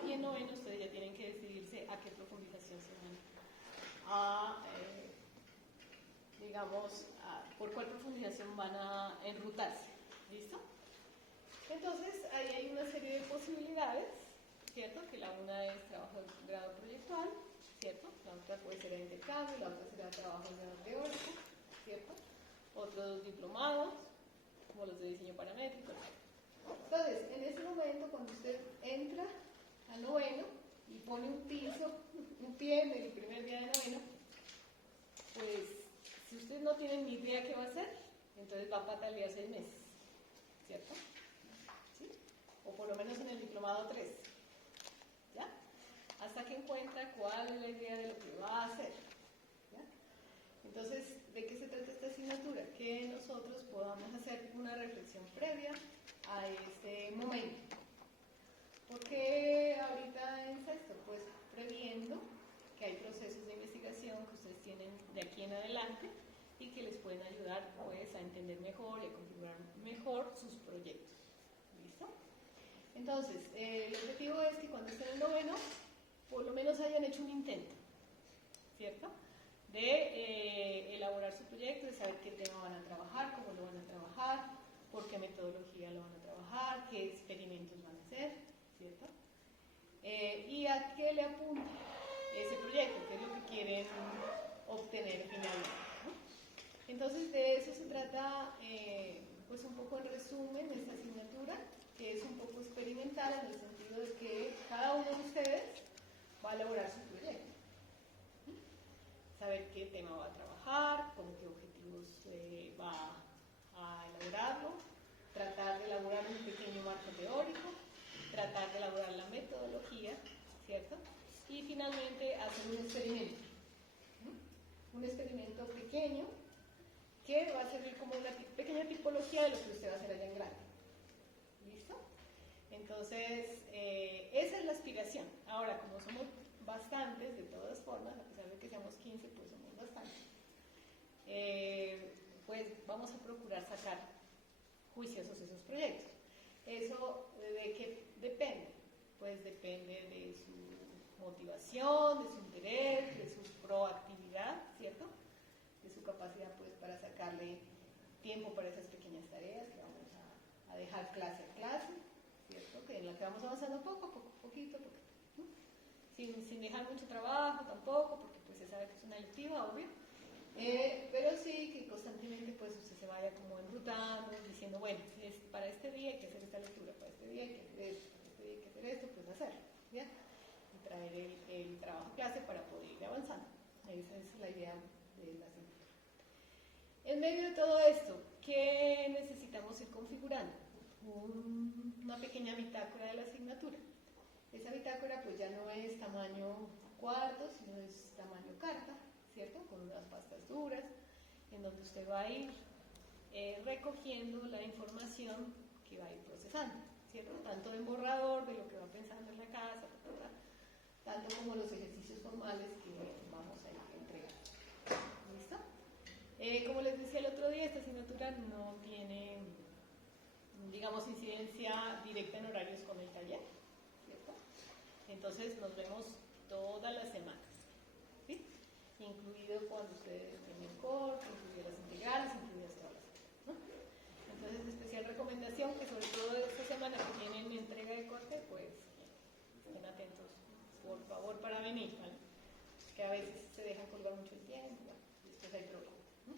octavo y en noveno ustedes ya tienen que decidirse a qué profundización se van a, digamos, por cuál profundización van a enrutarse. ¿Listo? Entonces, ahí hay una serie de posibilidades, ¿cierto? Que la una es trabajo de grado proyectual, ¿cierto? La otra puede ser el intercambio, la otra será trabajo de grado teórico, ¿cierto? Otros diplomados, como los de diseño paramétrico. Entonces, en ese momento, cuando usted entra al noveno y pone un pie en el primer día de noveno, pues, si usted no tiene ni idea qué va a hacer, entonces va a patalear 6 meses, ¿cierto? ¿Sí? O por lo menos en el diplomado 3, ¿ya? Hasta que encuentra cuál es la idea de lo que va a hacer, ¿ya? Entonces, ¿de qué se trata esta asignatura? Que nosotros podamos hacer una reflexión previa a este momento. ¿Por qué ahorita en sexto? Pues previendo que hay procesos de investigación que ustedes tienen de aquí en adelante y que les pueden ayudar pues a entender mejor y a configurar mejor sus proyectos. ¿Listo? Entonces, el objetivo es que cuando estén en noveno, por lo menos hayan hecho un intento, ¿cierto? De elaborar su proyecto, de saber qué tema van a trabajar, cómo lo van a trabajar, por qué metodología lo van a trabajar, qué experimentos van a hacer, ¿cierto? Y a qué le apunta ese proyecto, qué es lo que quieren obtener finalmente, ¿no? Entonces, de eso se trata, pues un poco en resumen, esta asignatura, que es un poco experimental en el sentido de que cada uno de ustedes va a elaborar su proyecto. Saber qué tema va a trabajar, con qué objetivos va a elaborarlo, tratar de elaborar un pequeño marco teórico, tratar de elaborar la metodología, ¿cierto? Y finalmente hacer un experimento. Un experimento pequeño que va a servir como una pequeña tipología de lo que usted va a hacer allá en grande. ¿Listo? Entonces, esa es la aspiración. Ahora, como somos bastantes, de todas formas, a pesar de que seamos 15, pues somos bastantes, pues vamos a procurar sacar juiciosos esos proyectos. ¿Eso de qué depende? Pues depende de su motivación, de su interés, de su proactividad, ¿cierto? De su capacidad pues para sacarle tiempo para esas pequeñas tareas que vamos a dejar clase a clase, ¿cierto? Que en la que vamos avanzando poco a poco, poquito a poquito, ¿no? Sin dejar mucho trabajo tampoco, porque pues se sabe que es una electiva, obvio. Pero sí que constantemente pues usted se vaya como enrutando, diciendo, bueno, para este día hay que hacer esta lectura, para este día hay que hacer esto, para este día hay que hacer esto, pues hacerlo, ¿ya? Y traer el trabajo a clase para poder ir avanzando. Esa es la idea de la asignatura. En medio de todo esto, ¿qué necesitamos ir configurando? Una pequeña bitácora de la asignatura. Esa bitácora pues ya no es tamaño cuarto, sino es tamaño carta, ¿cierto? Con unas pastas duras, en donde usted va a ir recogiendo la información que va a ir procesando, ¿cierto? Tanto en borrador de lo que va pensando en la casa, tanto como los ejercicios formales que vamos a ir entregando. ¿Listo? Como les decía el otro día, esta asignatura no tiene, digamos, incidencia directa en horarios con el taller, ¿cierto? Entonces nos vemos todas las semanas, ¿sí? Incluido cuando ustedes tienen corto, incluidas las integrales, incluidas todas las semanas, ¿no? Entonces, especial recomendación que sobre todo esta semana que tienen mi entrega de corte, pues estén atentos, por favor, para venir, ¿vale? Que a veces se dejan colgar mucho el tiempo, bueno, después hay problemas, ¿no?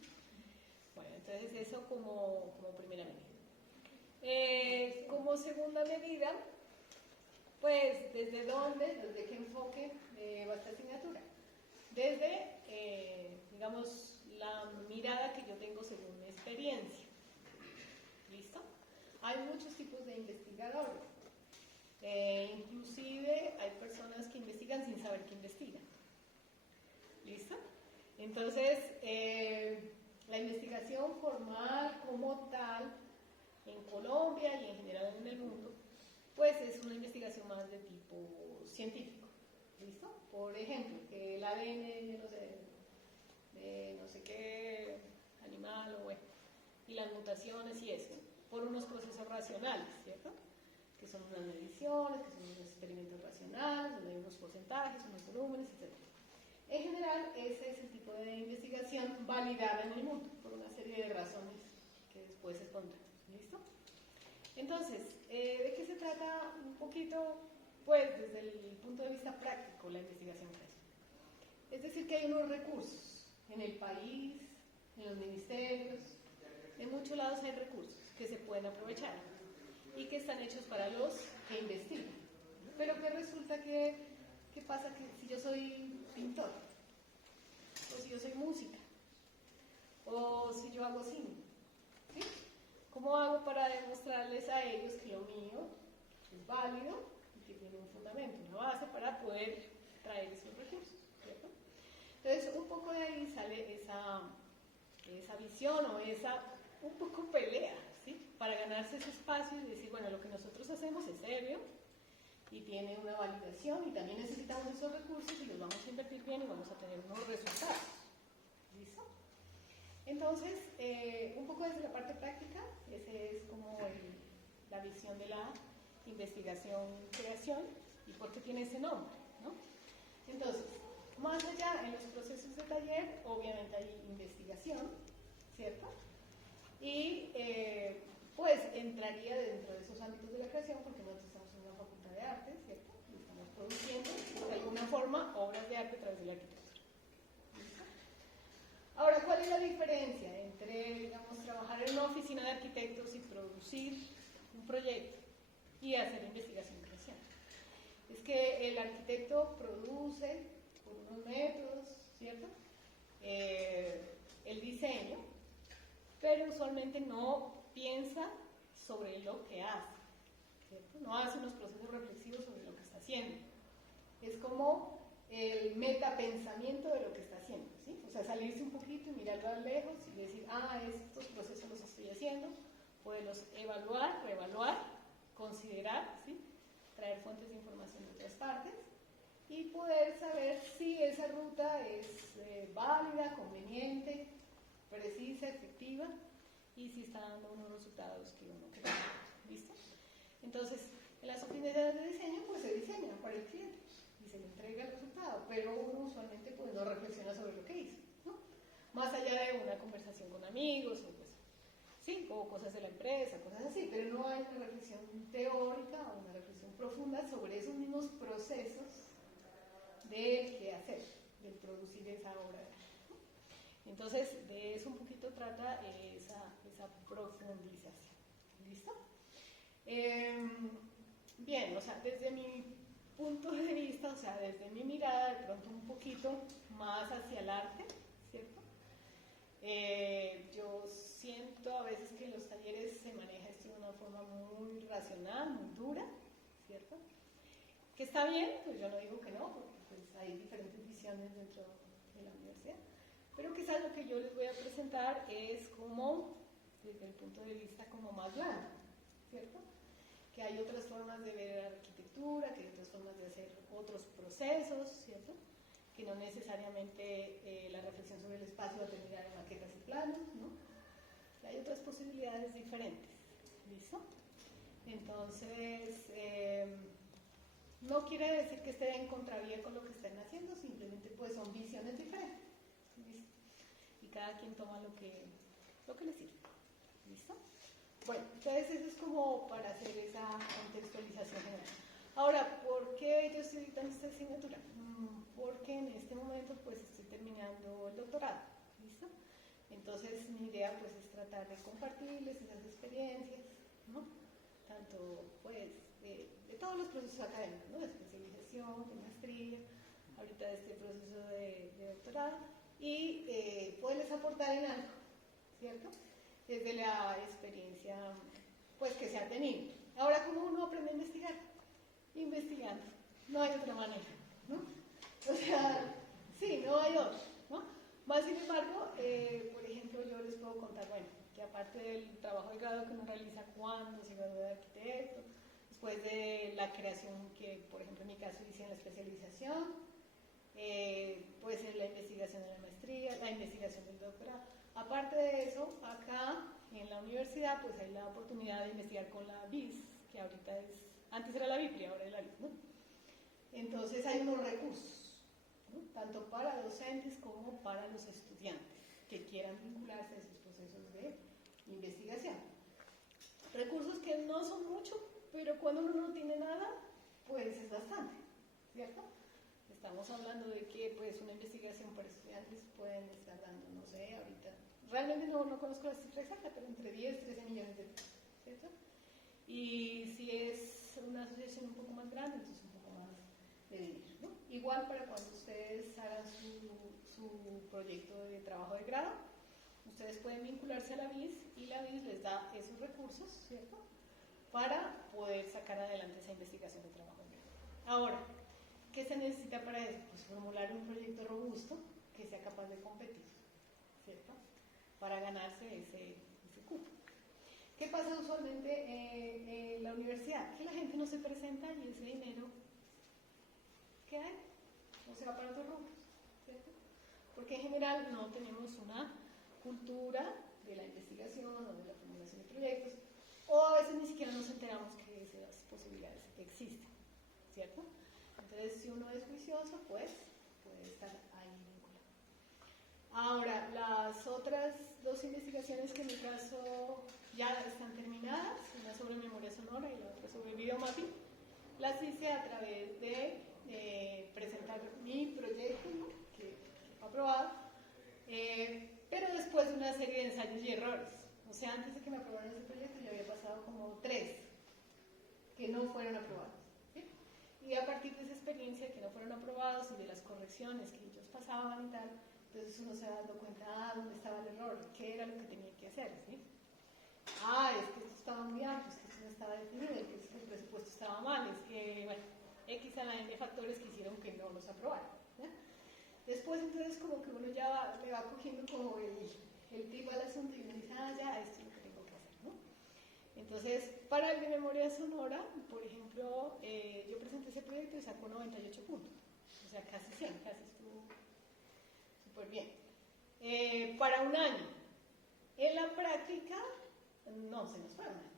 Bueno, entonces eso como primera medida. Como segunda medida, pues, ¿desde dónde, desde qué enfoque va esta asignatura? Desde, digamos, la mirada que yo tengo según mi experiencia. ¿Listo? Hay muchos tipos de investigadores. Inclusive hay personas que investigan sin saber que investigan. ¿Listo? Entonces, la investigación formal como tal, en Colombia y en general en el mundo, pues es una investigación más de tipo científico. ¿Listo? Por ejemplo, que el ADN de no sé qué animal o bueno, y las mutaciones y eso, por unos procesos racionales, ¿cierto? que son unas mediciones, que son unos experimentos racionales, donde hay unos porcentajes, unos volúmenes, etc. En general, ese es el tipo de investigación validada en el mundo, por una serie de razones que después expondré. ¿Listo? Entonces, ¿de qué se trata un poquito? Pues desde el punto de vista práctico, la investigación creación. Es decir, que hay unos recursos en el país, en los ministerios, en muchos lados hay recursos que se pueden aprovechar y que están hechos para los que investigan. Pero que resulta que, ¿qué pasa que si yo soy pintor? O si yo soy música, o si yo hago cine, ¿sí? ¿Cómo hago para demostrarles a ellos que lo mío es válido y que tiene un fundamento, una base para poder traer esos recursos, ¿cierto? Entonces, un poco de ahí sale esa visión o esa, un poco pelea, ¿sí? Para ganarse ese espacio y decir, bueno, lo que nosotros hacemos es serio y tiene una validación y también necesitamos esos recursos y los vamos a invertir bien y vamos a tener unos resultados. ¿Listo? Entonces, un poco desde la parte práctica, ese es como la visión de la investigación-creación y por qué tiene ese nombre, ¿no? Entonces, más allá en los procesos de taller, obviamente hay investigación, ¿cierto? Y pues entraría dentro de esos ámbitos de la creación porque nosotros estamos en una facultad de arte, ¿cierto? Y estamos produciendo de alguna forma obras de arte a través de la arquitectura. ¿Listo? Ahora, ¿cuál es la diferencia entre, digamos, trabajar en una oficina de arquitectos y producir un proyecto y hacer investigación y creación? Es que el arquitecto produce por unos métodos, ¿cierto? El diseño, pero usualmente no piensa sobre lo que hace, ¿cierto? No hace unos procesos reflexivos sobre lo que está haciendo. Es como el metapensamiento de lo que está haciendo, ¿sí? O sea, salirse un poquito y mirarlo a lejos y decir, estos procesos los estoy haciendo, poderlos evaluar, reevaluar, considerar, ¿sí? Traer fuentes de información de otras partes y poder saber si esa ruta es válida, conveniente, precisa, efectiva y si está dando unos resultados que uno quiere. ¿Listo? Entonces, en las oficinas de diseño, pues se diseña para el cliente y se le entrega el resultado, pero uno usualmente pues no reflexiona sobre lo que hizo, ¿no? Más allá de una conversación con amigos o pues, sí, o cosas de la empresa, cosas así, pero no hay una reflexión teórica o una reflexión profunda sobre esos mismos procesos del quehacer, del producir esa obra. Entonces, de eso un poquito trata esa profundización. ¿Listo? Bien, o sea, desde mi punto de vista, o sea, desde mi mirada, de pronto un poquito más hacia el arte, ¿cierto? Yo siento a veces que en los talleres se maneja esto de una forma muy racional, muy dura, ¿cierto? Que está bien, pues yo no digo que no, porque pues hay diferentes visiones dentro de la universidad, pero quizás lo que yo les voy a presentar es como, desde el punto de vista como más blando, ¿cierto? Que hay otras formas de ver la arquitectura, que hay otras formas de hacer otros procesos, ¿cierto? Que no necesariamente la reflexión sobre el espacio va a terminar en maquetas y planos, ¿no? Hay otras posibilidades diferentes, ¿listo? Entonces, no quiere decir que esté en contravía con lo que estén haciendo, simplemente pues son visiones diferentes, ¿listo? Y cada quien toma lo que le sirve, ¿listo? Bueno, entonces eso es como para hacer esa contextualización general. Ahora, ¿por qué yo estoy dictando esta asignatura? Porque en este momento pues estoy terminando el doctorado, ¿listo? Entonces mi idea pues es tratar de compartirles esas experiencias, ¿no? Tanto pues de todos los procesos académicos, ¿no? De especialización, de maestría, ahorita de este proceso de doctorado y poderles aportar en algo, ¿cierto? Desde la experiencia pues que se ha tenido. Ahora, ¿cómo uno aprende a investigar? Investigando, no hay otra manera, ¿no? O sea, sí, no hay otra, ¿no? Más sin embargo, por ejemplo, yo les puedo contar, bueno, que aparte del trabajo de grado que uno realiza cuando se gradúa de arquitecto, después de la creación que, por ejemplo, en mi caso hice en la especialización, puede ser la investigación de la maestría, la investigación del doctorado. Aparte de eso, acá en la universidad, pues hay la oportunidad de investigar con la BIS, que ahorita antes era la Biblia, ahora es la LIS, ¿no? Entonces hay unos recursos, ¿no? Tanto para docentes como para los estudiantes que quieran vincularse a esos procesos de investigación. Recursos que no son mucho, pero cuando uno no tiene nada, pues es bastante, ¿cierto? Estamos hablando de que pues una investigación para estudiantes pueden estar dando, no sé, ahorita, realmente no conozco la cifra exacta, pero entre 10 y 13 millones de pesos, ¿cierto? Y si es una asociación un poco más grande, entonces un poco más de dinero, ¿no? Igual para cuando ustedes hagan su proyecto de trabajo de grado, ustedes pueden vincularse a la BIS y la BIS les da esos recursos, ¿cierto?, para poder sacar adelante esa investigación de trabajo de grado. Ahora, ¿qué se necesita para eso? Pues formular un proyecto robusto que sea capaz de competir, ¿cierto?, para ganarse ese cupo. ¿Qué pasa usualmente en la universidad? Que la gente no se presenta y ese dinero, ¿qué hay? O se va para otros rubros, ¿cierto? Porque en general no tenemos una cultura de la investigación o de la formulación de proyectos, o a veces ni siquiera nos enteramos que esas posibilidades existen, ¿cierto? Entonces, si uno es juicioso, pues puede estar ahí vinculado. Ahora, las otras dos investigaciones que en mi caso ya están terminadas, una sobre memoria sonora y la otra sobre videomapping, las hice a través de presentar mi proyecto, ¿no?, que fue aprobado, pero después de una serie de ensayos y errores. O sea, antes de que me aprobaran ese proyecto ya había pasado como 3 que no fueron aprobados, ¿sí? Y a partir de esa experiencia de que no fueron aprobados y de las correcciones que ellos pasaban y tal, entonces uno se va dando cuenta, dónde estaba el error, qué era lo que tenía que hacer, ¿sí? Es que esto estaba muy amplio, es que esto no estaba definido, es que el presupuesto estaba mal, es que, bueno, X a la N de factores que hicieron que no los aprobaran, ¿sí? Después, entonces, como que uno ya le va cogiendo como el tip al asunto y uno dice, ya, esto es lo que tengo que hacer, ¿no? Entonces, para el de memoria sonora, por ejemplo, yo presenté ese proyecto y sacó 98 puntos, o sea, casi 100, casi estuvo súper bien. Para un año. En la práctica, no se nos fue un año,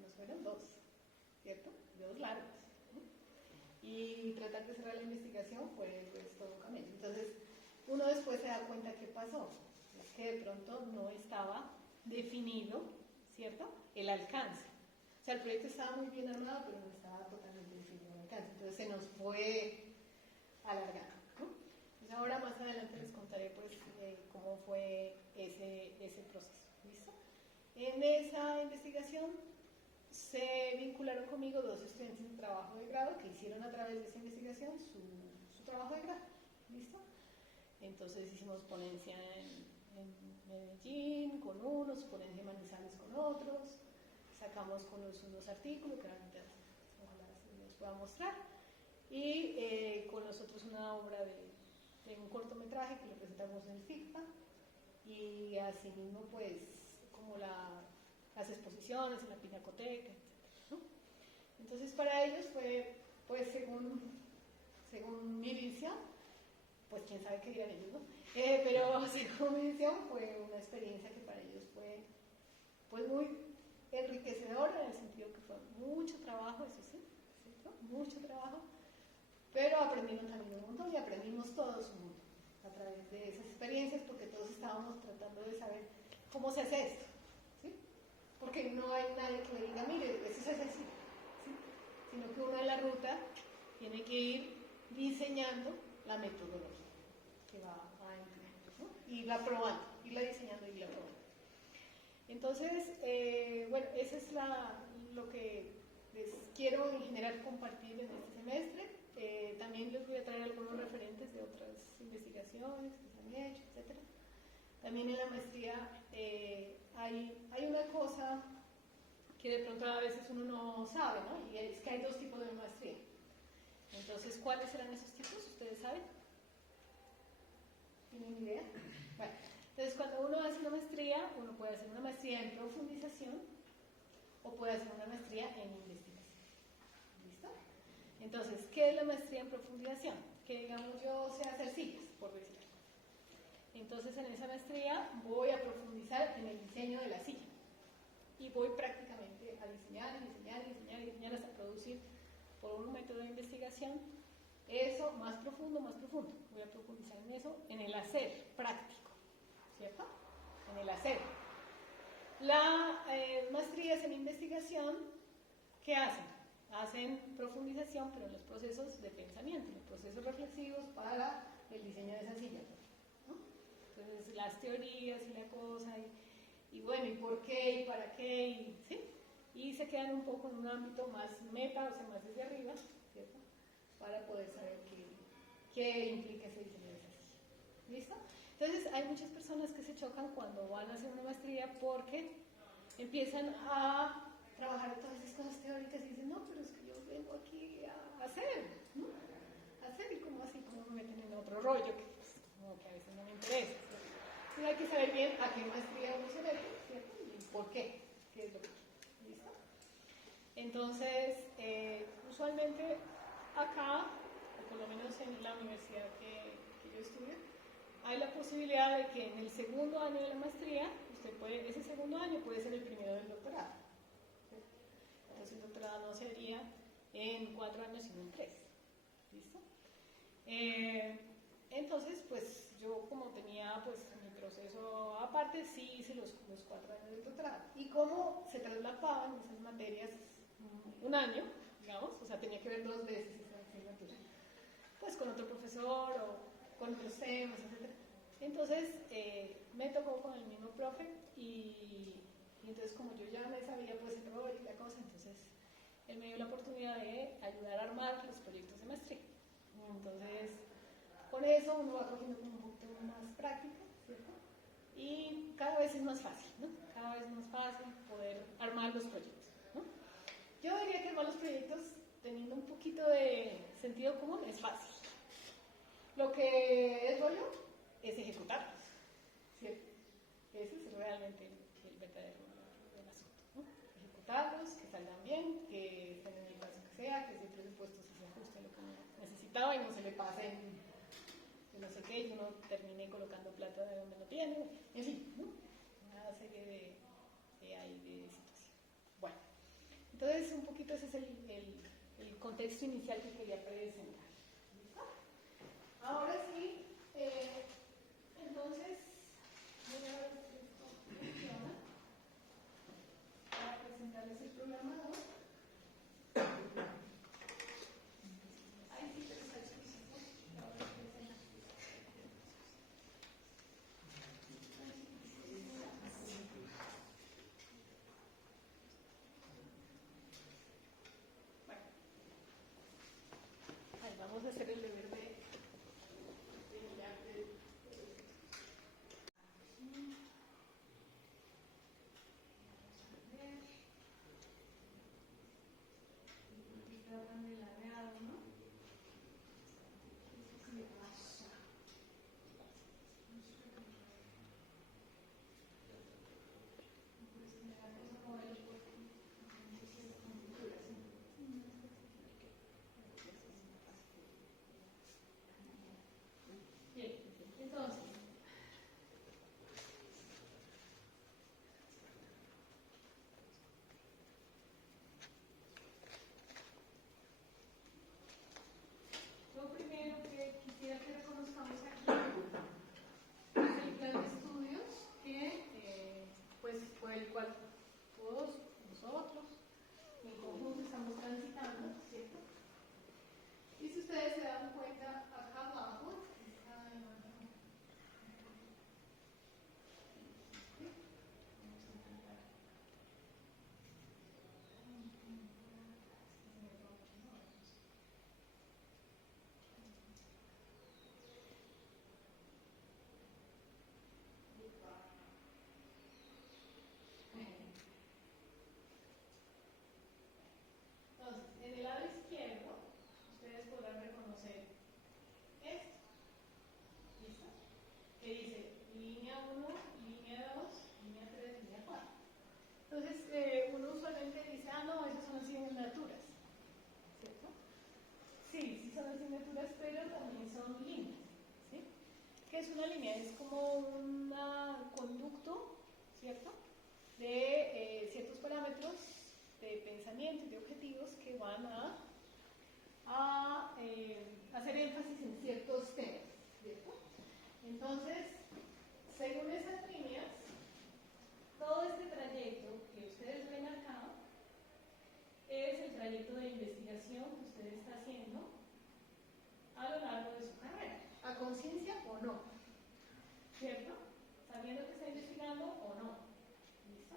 nos fueron 2, ¿cierto? 2 largos. Y tratar de cerrar la investigación fue pues todo un camino. Entonces, uno después se da cuenta qué pasó. Es que de pronto no estaba definido, ¿cierto?, el alcance. O sea, el proyecto estaba muy bien armado, pero no estaba totalmente definido el alcance. Entonces se nos fue alargando, ¿no? Entonces ahora más adelante les contaré pues cómo fue ese proceso. ¿Listo? En esa investigación se vincularon conmigo 2 estudiantes de trabajo de grado que hicieron a través de esa investigación su trabajo de grado. ¿Listo? Entonces hicimos ponencia en Medellín con unos, ponencia en Manizales con otros, sacamos con unos artículos que ahorita ojalá se los pueda mostrar, y con nosotros una obra de un cortometraje que lo presentamos en el FICPA, y asimismo pues como las exposiciones en la Pinacoteca, etc., ¿no? Entonces para ellos fue, pues según mi visión, pues quién sabe qué dirán ellos, ¿no? Pero según mi visión fue una experiencia que para ellos fue pues muy enriquecedora, en el sentido que fue mucho trabajo, eso sí, ¿cierto?, mucho trabajo, pero aprendieron también un montón y aprendimos todos un montón a través de esas experiencias, porque todos estábamos tratando de saber cómo se hace esto, ¿sí? Porque no hay nadie que le diga, mire, eso se hace así, ¿sí?, sino que uno en la ruta tiene que ir diseñando la metodología que va a emplear, ¿no?, y va probando, irla diseñando y irla probando. Entonces, bueno, eso es lo que les quiero en general compartir en este semestre. También les voy a traer algunos referentes de otras investigaciones que se han hecho, etc. También en la maestría hay una cosa que de pronto a veces uno no sabe, ¿no? Y es que hay 2 tipos de maestría. Entonces, ¿cuáles serán esos tipos? ¿Ustedes saben? ¿Tienen idea? Bueno, entonces cuando uno hace una maestría, uno puede hacer una maestría en profundización o puede hacer una maestría en investigación. ¿Listo? Entonces, ¿qué es la maestría en profundización? Que digamos yo sé hacer sillas, por decirlo. Entonces en esa maestría voy a profundizar en el diseño de la silla y voy prácticamente a diseñar y diseñar y diseñar y por un método de investigación, eso más profundo, voy a profundizar en eso, en el hacer práctico, ¿cierto? En el hacer. La maestrías en investigación, ¿qué hacen? Hacen profundización, pero en los procesos de pensamiento, en los procesos reflexivos para el diseño de esa silla, ¿no? Entonces, las teorías y la cosa, y bueno, ¿y por qué? ¿Y para qué? ¿Sí? Y se quedan un poco en un ámbito más meta, o sea, más desde arriba, ¿cierto? Para poder saber qué implica ese diseño de esa silla. ¿Listo? Entonces, hay muchas personas que se chocan cuando van a hacer una maestría porque empiezan a trabajar todas esas cosas teóricas y dicen, no, pero es que yo vengo aquí a hacer, ¿no? A hacer, y como así, como me meten en otro rollo que, pues, como que a veces no me interesa, ¿cierto? Entonces hay que saber bien a qué maestría uno se mete, ¿cierto? Y por qué, qué es lo que quiere. ¿Listo? Entonces, usualmente acá, o por lo menos en la universidad que yo estudio, hay la posibilidad de que en el segundo año de la maestría, ese segundo año puede ser el primero del doctorado. Entonces el doctorado no sería en 4 años, sino en 3. ¿Listo? Entonces, pues yo como tenía pues mi proceso aparte, sí hice los 4 años del doctorado. Y como se traslapaban esas materias un año, digamos, o sea, tenía que ver 2 veces esa asignatura, pues con otro profesor o con otros temas, etc. Entonces, me tocó con el mismo profe y entonces como yo ya me sabía pues el rol y la cosa, entonces él me dio la oportunidad de ayudar a armar los proyectos de maestría. Entonces, con eso uno va cogiendo como un poquito más práctica, ¿cierto? Y cada vez es más fácil, ¿no? Cada vez es más fácil poder armar los proyectos, ¿no? Yo diría que armar los proyectos teniendo un poquito de sentido común es fácil. Lo que es rollo es ejecutarlos, ¿cierto? Ese es realmente el verdadero asunto, ¿no? Ejecutarlos, que salgan bien, que estén en el plazo que sea, que si el presupuesto se ajuste a lo que uno necesitaba y no se le pase de no sé qué y uno termine colocando plata de donde no tiene, en fin, ¿no? Una serie de situaciones. Bueno, entonces un poquito ese es el contexto inicial que quería presentar. ¿Listo? Ahora sí, entonces voy a ver si esto funciona para presentarles el programa 2. Ahí sí, pero está chiquitito. Ahora presenta. Bueno, ahí vamos a hacer el deber de lo primero que quisiera que reconozcamos aquí es el plan de estudios que, pues, por el cual todos nosotros en conjunto estamos transitando, ¿cierto? Y si ustedes se dan cuenta, acá abajo está entonces, en el lado izquierdo, ustedes podrán reconocer esto, ¿listo? Que dice línea 1, línea 2, línea 3, línea 4. Entonces, uno usualmente dice, ah, no, esas son asignaturas, ¿cierto? Sí, sí son asignaturas, pero también son líneas, ¿sí? ¿Qué es una línea? Es como un conducto, ¿cierto? De ciertos parámetros de pensamiento y de objetivos que van a a hacer énfasis en ciertos temas, ¿cierto? Entonces, según esas líneas, todo este trayecto que ustedes ven acá es el trayecto de investigación que usted está haciendo a lo largo de su carrera, a conciencia o no, ¿cierto? Sabiendo que está investigando o no, ¿listo?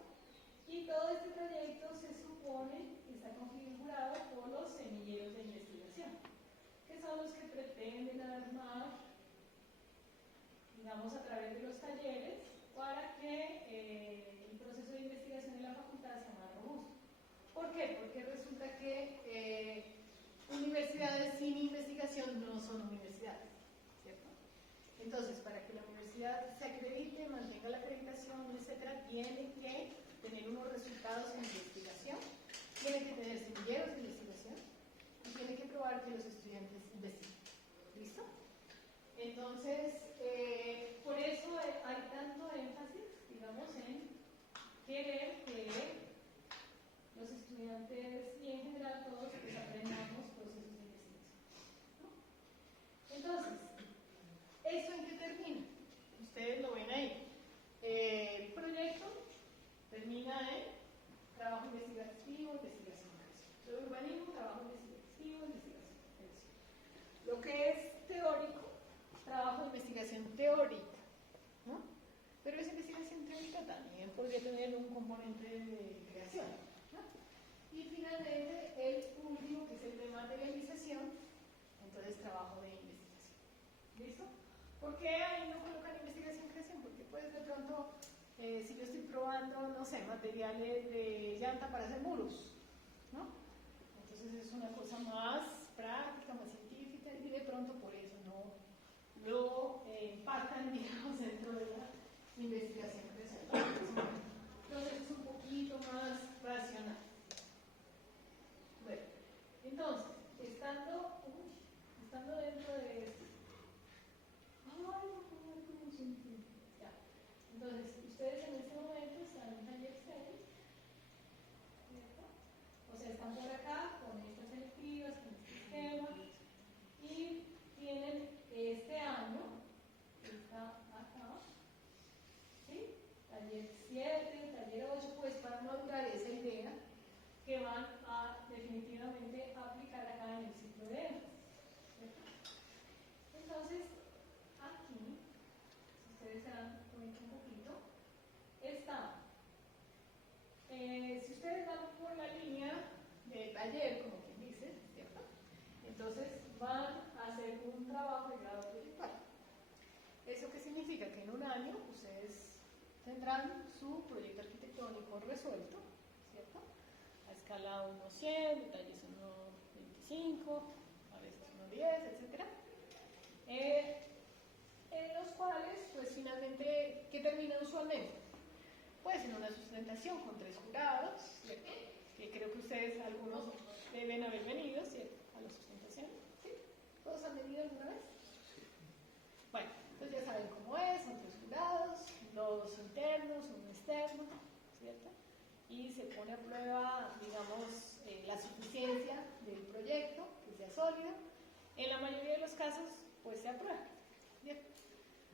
Y todo este trayecto se supone que está configurado por los semilleros de investigación, que son los que pretenden armar, digamos, a través de los talleres, para que el proceso de investigación en la facultad sea más robusto. ¿Por qué? Porque resulta que universidades sin investigación no son universidades, ¿cierto? Entonces, para que la universidad se acredite, mantenga la acreditación, etcétera, tiene que tener unos resultados en investigación, tiene que tener semilleros de investigación y tiene que probar que los estudiantes investiguen. ¿Listo? Entonces, por eso hay tanto énfasis, digamos, en querer que los estudiantes y en general todos pues, aprendamos procesos de investigación, ¿no? Entonces, ¿eso en qué termina? Ustedes lo ven ahí. El proyecto termina en trabajo investigativo, investigación, creación. Lo de urbanismo, trabajo investigativo, investigación, creación. Lo que es teórico, trabajo de investigación teórica, ¿no? Pero esa investigación teórica también podría tener un componente de creación, ¿no? Y finalmente, el último, que es el de materialización, entonces trabajo de investigación. ¿Listo? ¿Por qué ahí no colocan investigación y creación? Porque pues de pronto, si yo estoy probando, no sé, materiales de llanta para hacer muros, ¿no? Entonces es una cosa más práctica, más científica, y de pronto por eso no lo impactan, digamos, dentro de la investigación y creación. Entonces es un poquito más racional. Bueno, entonces, estando dentro de esto, ya. Entonces, ustedes en este momento están en taller 6, ¿cierto? O sea, están por acá con estas selectivas, con este esquema, y tienen este año, que está acá, ¿sí? Taller 7, taller 8, pues para lograr esa idea que van a definitivamente aplicar acá en el ciclo de énfasis, ¿cierto? Entonces, aquí, si ustedes se dan cuenta un poquito, está, si ustedes van por la línea de taller, como quien dice, ¿cierto? Entonces van a hacer un trabajo de grado proyectual. ¿Eso qué significa? Que en un año ustedes tendrán su proyecto arquitectónico resuelto, ¿cierto? A escala 1:100, detalles 1:25, a veces 1:10, etc. En los cuales, pues finalmente, ¿qué termina usualmente? Pues en una sustentación con 3 jurados, ¿cierto? Que creo que ustedes, algunos, deben haber venido, ¿cierto? A la sustentación, ¿sí? ¿Todos han venido alguna vez? Bueno, entonces ya saben cómo es, son 3 jurados, 2 internos, 1 externo, ¿cierto? Y se pone a prueba, digamos, la suficiencia del proyecto, que sea sólido. En la mayoría de los casos, pues se aprueba. Bien.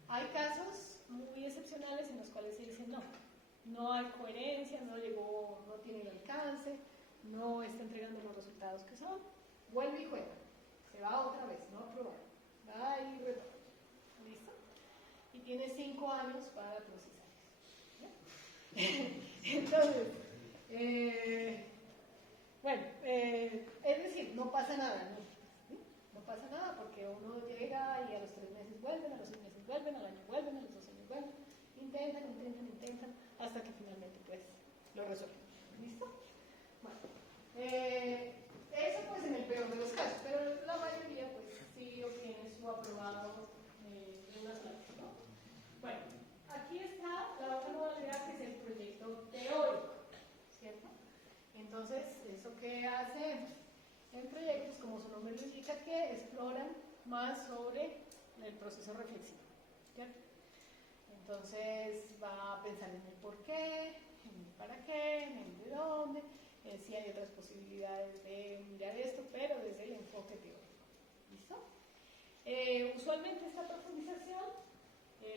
Hay casos muy excepcionales en los cuales se dice no hay coherencia, no tiene el alcance, no está entregando los resultados que son, vuelve y juega, se va otra vez, no aprobar, va y retorna, ¿listo? Y tiene 5 años para procesar eso. Entonces, bueno, es decir, no pasa nada, no pasa nada porque uno llega y a los 3 meses vuelven, a los 6 meses vuelven, al año vuelven, a los 2 años vuelven, intentan, hasta que finalmente pues lo resuelven. ¿Listo? Bueno, eso pues en el peor de los casos, pero la mayoría pues sí obtiene su aprobado de una sola vez, ¿no? Bueno, aquí está la otra modalidad que es el proyecto teórico, ¿cierto? Entonces, ¿eso qué hace? En proyectos, como su nombre lo indica, que exploran más sobre el proceso reflexivo, ¿cierto? Entonces va a pensar en el por qué, en el para qué, en el de dónde, si hay otras posibilidades de mirar esto, pero desde el enfoque enfoque teórico. ¿Listo? Usualmente esta profundización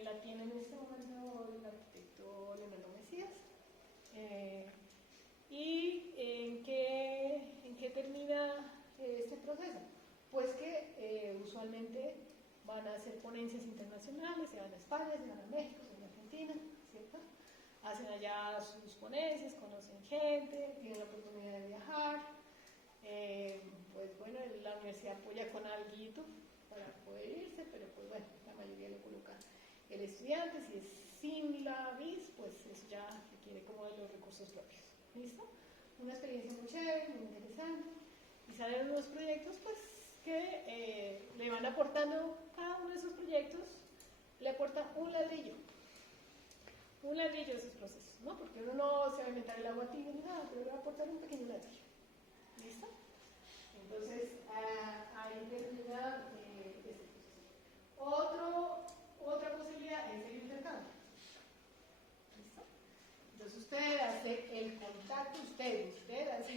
la tiene en este momento el arquitecto Leonardo Mesías. ¿Y en qué termina este proceso? Pues que usualmente van a hacer ponencias internacionales, se van a España, se van a México, se van a Argentina, ¿cierto? Hacen allá sus ponencias, conocen gente, tienen la oportunidad de viajar. Pues bueno, la universidad apoya con alguito para poder irse, pero pues bueno, la mayoría lo coloca el estudiante. Si es sin la BIS, pues eso ya requiere como de los recursos propios. ¿Listo? Una experiencia muy chévere, muy interesante. Y salen unos proyectos pues que le van aportando, cada uno de esos proyectos le aporta un ladrillo de esos procesos, ¿no? Porque uno no se va a inventar el agua tibia ni nada, pero le va a aportar un pequeño ladrillo. ¿Listo? Entonces, ahí termina este proceso. Otra posibilidad es el intercambio. ¿Listo? Entonces usted hace el contacto, usted hace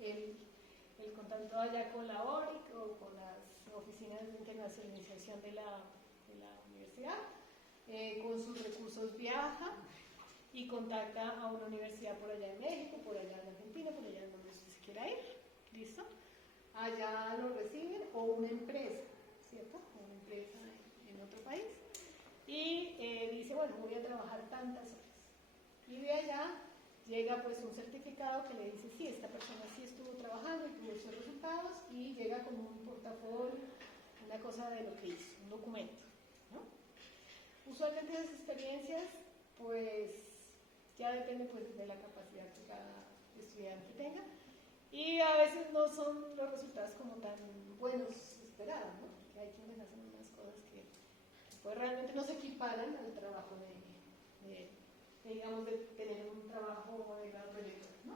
el contacto allá con la ORIC o con las oficinas de internacionalización de la universidad. Con sus recursos viaja y contacta a una universidad por allá en México, por allá en Argentina, por allá en donde usted se quiera ir. ¿Listo? Allá lo reciben, o una empresa, ¿cierto? Una empresa en otro país. Y dice, bueno, voy a trabajar tantas horas. Y de allá llega pues un certificado que le dice, sí, esta persona sí estuvo trabajando y tuvo esos resultados, y llega con un portafolio, una cosa de lo que hizo, un documento, ¿no? Usualmente esas experiencias, pues, ya depende pues de la capacidad que cada estudiante tenga. Y a veces no son los resultados como tan buenos esperados, ¿no? Porque hay quienes hacen unas cosas que pues realmente no se equiparan al trabajo digamos, de tener un trabajo de gran proyecto, ¿no?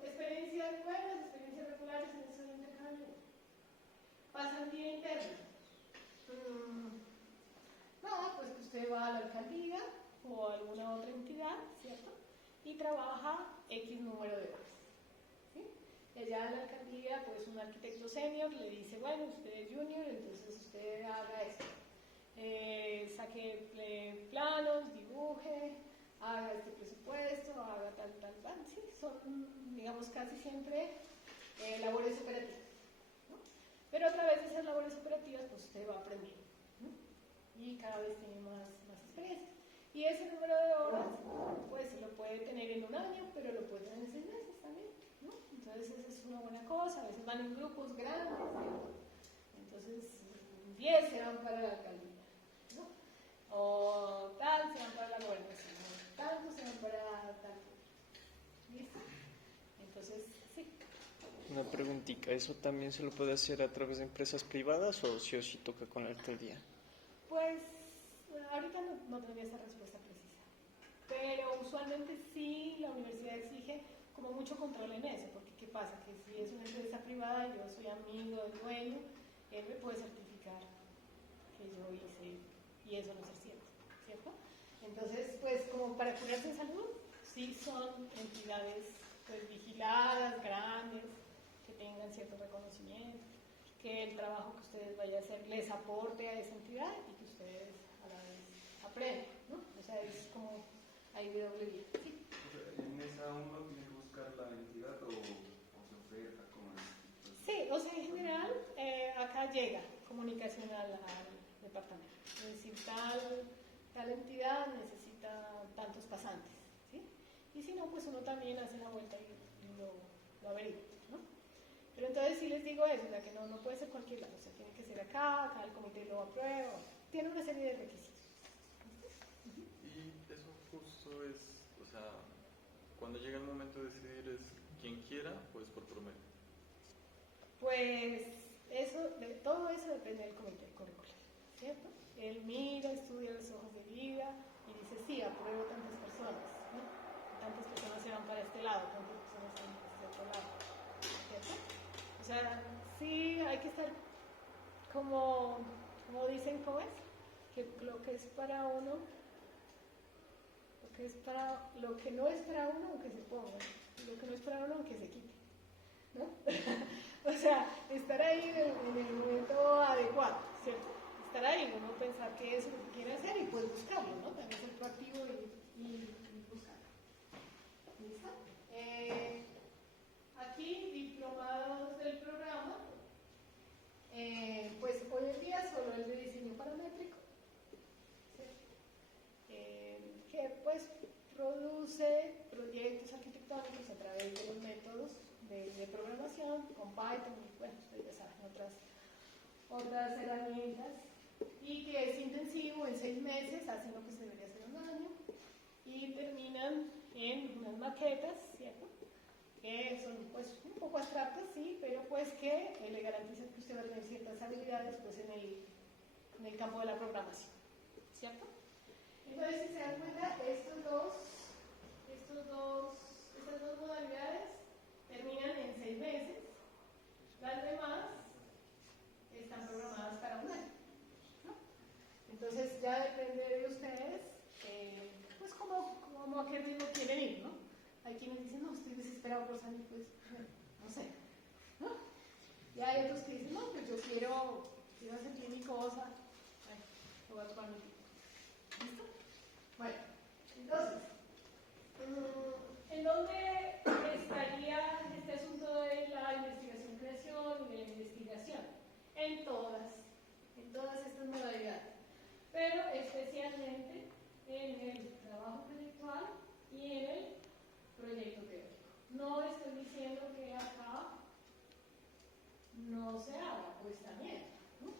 Experiencias buenas, experiencias regulares en eso de intercambio. Pasantía interna. No, pues que usted va a la alcaldía o a alguna otra entidad, ¿cierto? Y trabaja X número de horas. ¿Sí? Y allá en la alcaldía, pues un arquitecto senior le dice, bueno, usted es junior, entonces usted haga esto. Saque planos, dibuje, haga este presupuesto, haga tal. Sí, son, digamos, casi siempre labores operativas, ¿no? Pero a través de esas labores operativas, pues usted va aprendiendo, ¿no? Y cada vez tiene más experiencia. Y ese número de horas, pues lo puede tener en un año, pero lo puede tener en 6 meses también, ¿no? Entonces esa es una buena cosa. A veces van en grupos grandes, ¿no? Entonces 10 se van para la alcaldía, ¿no? O tal se van para la gobernación, o tantos se van para tal. ¿Listo? Entonces, sí. Una preguntita, ¿eso también se lo puede hacer a través de empresas privadas o sí toca con la alcaldía? Pues ahorita no tendría esa respuesta precisa, pero usualmente sí la universidad exige como mucho control en eso, porque ¿qué pasa? Que si es una empresa privada y yo soy amigo del dueño, él me puede certificar que yo hice, y eso no es cierto. Entonces, pues como para curarse en salud, sí son entidades pues vigiladas, grandes, que tengan cierto reconocimiento, que el trabajo que ustedes vayan a hacer les aporte a esa entidad y que ustedes a la vez aprendan, ¿no? O sea, es como ahí de doble vía. Sí. ¿En esa uno tiene que buscar la entidad o se oferta? ¿Cómo es? Sí, o sea, en general, acá llega comunicación al departamento. Es decir, tal entidad necesita tantos pasantes, ¿sí? Y si no, pues uno también hace la vuelta y lo averigua, ¿no? Pero entonces sí les digo eso, o sea, que no puede ser cualquier lado, o sea, tiene que ser acá el comité lo aprueba, tiene una serie de requisitos. Y eso justo es, o sea, cuando llega el momento de decidir es quien quiera, pues por promedio. Pues todo eso depende del comité curricular, ¿cierto? Él mira, estudia las hojas de vida y dice, sí, apruebo tantas personas, ¿no? Tantas personas se van para este lado, tantas personas se van para este otro lado, ¿cierto? O sea, sí hay que estar como dicen, ¿cómo es? Que lo que es para uno, lo que no es para uno, aunque se ponga, y lo que no es para uno, aunque se quite, ¿no? O sea, estar ahí en el momento adecuado, ¿cierto? Estar ahí, uno pensar que es lo que quiere hacer y pues buscarlo, ¿no? También ser proactivo y buscarlo. ¿Listo? Aquí, diplomados del programa, pues hoy en día solo el de diseño paramétrico, que pues produce proyectos arquitectónicos a través de los métodos de programación con Python y bueno, ustedes ya saben, otras herramientas, y que es intensivo, en 6 meses hacen lo que se debería hacer en un año y terminan en unas maquetas, ¿cierto? Que son pues un poco abstractas, sí, pero pues que le garantizan que usted va a tener ciertas habilidades pues en el campo de la programación, ¿cierto? Entonces, si se dan cuenta, estas dos modalidades terminan en 6 meses, las demás están programadas para un año, ¿no? Entonces ya depende de ustedes, pues como a qué ritmo quieren ir, ¿no? Hay quienes dicen, no, estoy desesperado por salir, pues, no sé, ¿no? Y hay otros que dicen, no, pues yo quiero hacer bien mi cosa, bueno, lo voy a tomar mi tiempo. ¿Listo? Bueno, entonces, ¿en dónde estaría este asunto de la investigación-creación y de la investigación? En todas estas modalidades, pero especialmente en el trabajo proyectual y en el proyecto teórico. No estoy diciendo que acá no se haga, pues también, ¿no?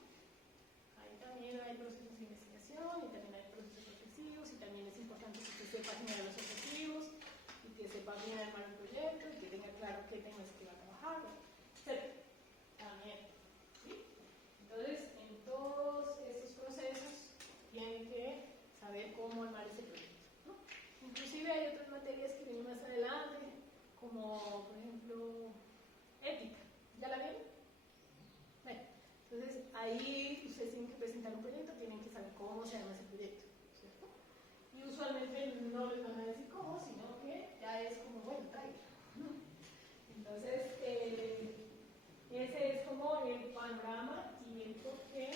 Ahí también hay procesos de investigación y también hay procesos reflexivos y también es importante que usted sepa generar los objetivos y que sepa bien armar un proyecto y que tenga claro qué temas que va a trabajar, etc. También, ¿sí? Entonces, en todos estos procesos tienen que saber cómo armar ese proyecto, ¿no? Inclusive hay otras materias que vienen más adelante, como por ejemplo ética. ¿Ya la vieron? Bueno, entonces ahí ustedes tienen que presentar un proyecto, tienen que saber cómo se llama ese proyecto, ¿cierto? Y usualmente no les van a decir cómo, sino que ya es como, bueno, traiga. Entonces, ese es como el panorama y el por qué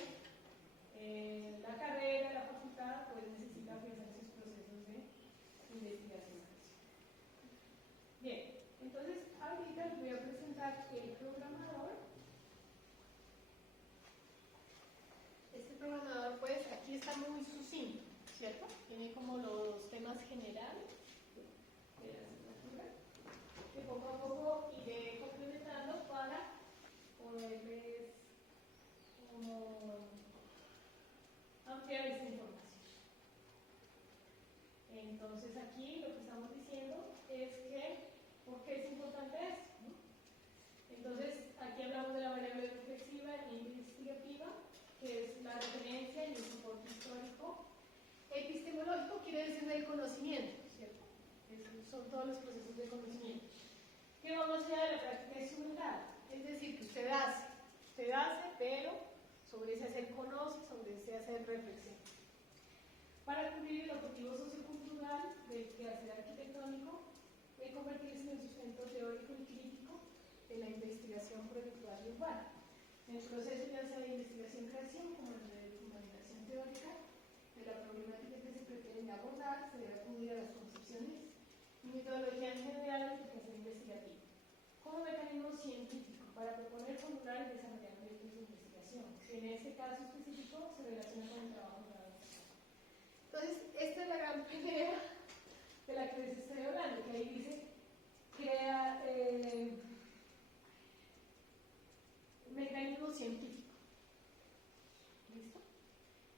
la carrera, la facultad, pues necesita afianzar esos procesos de investigación. Bien, entonces ahorita les voy a presentar el programador. Este programador, pues aquí está muy sucinto, ¿cierto? Tiene como los temas generales de la asignatura, que poco a poco iré complementando para poderles como ampliar esta información. Entonces aquí lo que estamos diciendo es que, ¿por qué es importante esto? ¿No? Entonces aquí hablamos de la variable reflexiva e investigativa, que es la referencia y el soporte histórico. Epistemológico quiere decir del conocimiento, ¿cierto? Esos son todos los procesos de conocimiento. Que vamos allá de la práctica instrumental, es decir, que usted hace, pero sobre ese hacer conoce, sobre ese hacer reflexión. Para cubrir el objetivo sociocultural del quehacer arquitectónico, de convertirse en el sustento teórico y crítico de la investigación proyectual y urbana. En el proceso ya sea de investigación-creación como el de fundamentación teórica de la problemática que se pretende abordar, se debe acudir a las concepciones y metodologías generales del quehacer investigativo, como mecanismo científico para proponer, formular y desarrollar proyectos de investigación, que en este caso específico se relaciona con el trabajo de la investigación. Entonces, esta es la gran idea de la que les estoy hablando, que ahí dice, crea mecanismo científico. ¿Listo?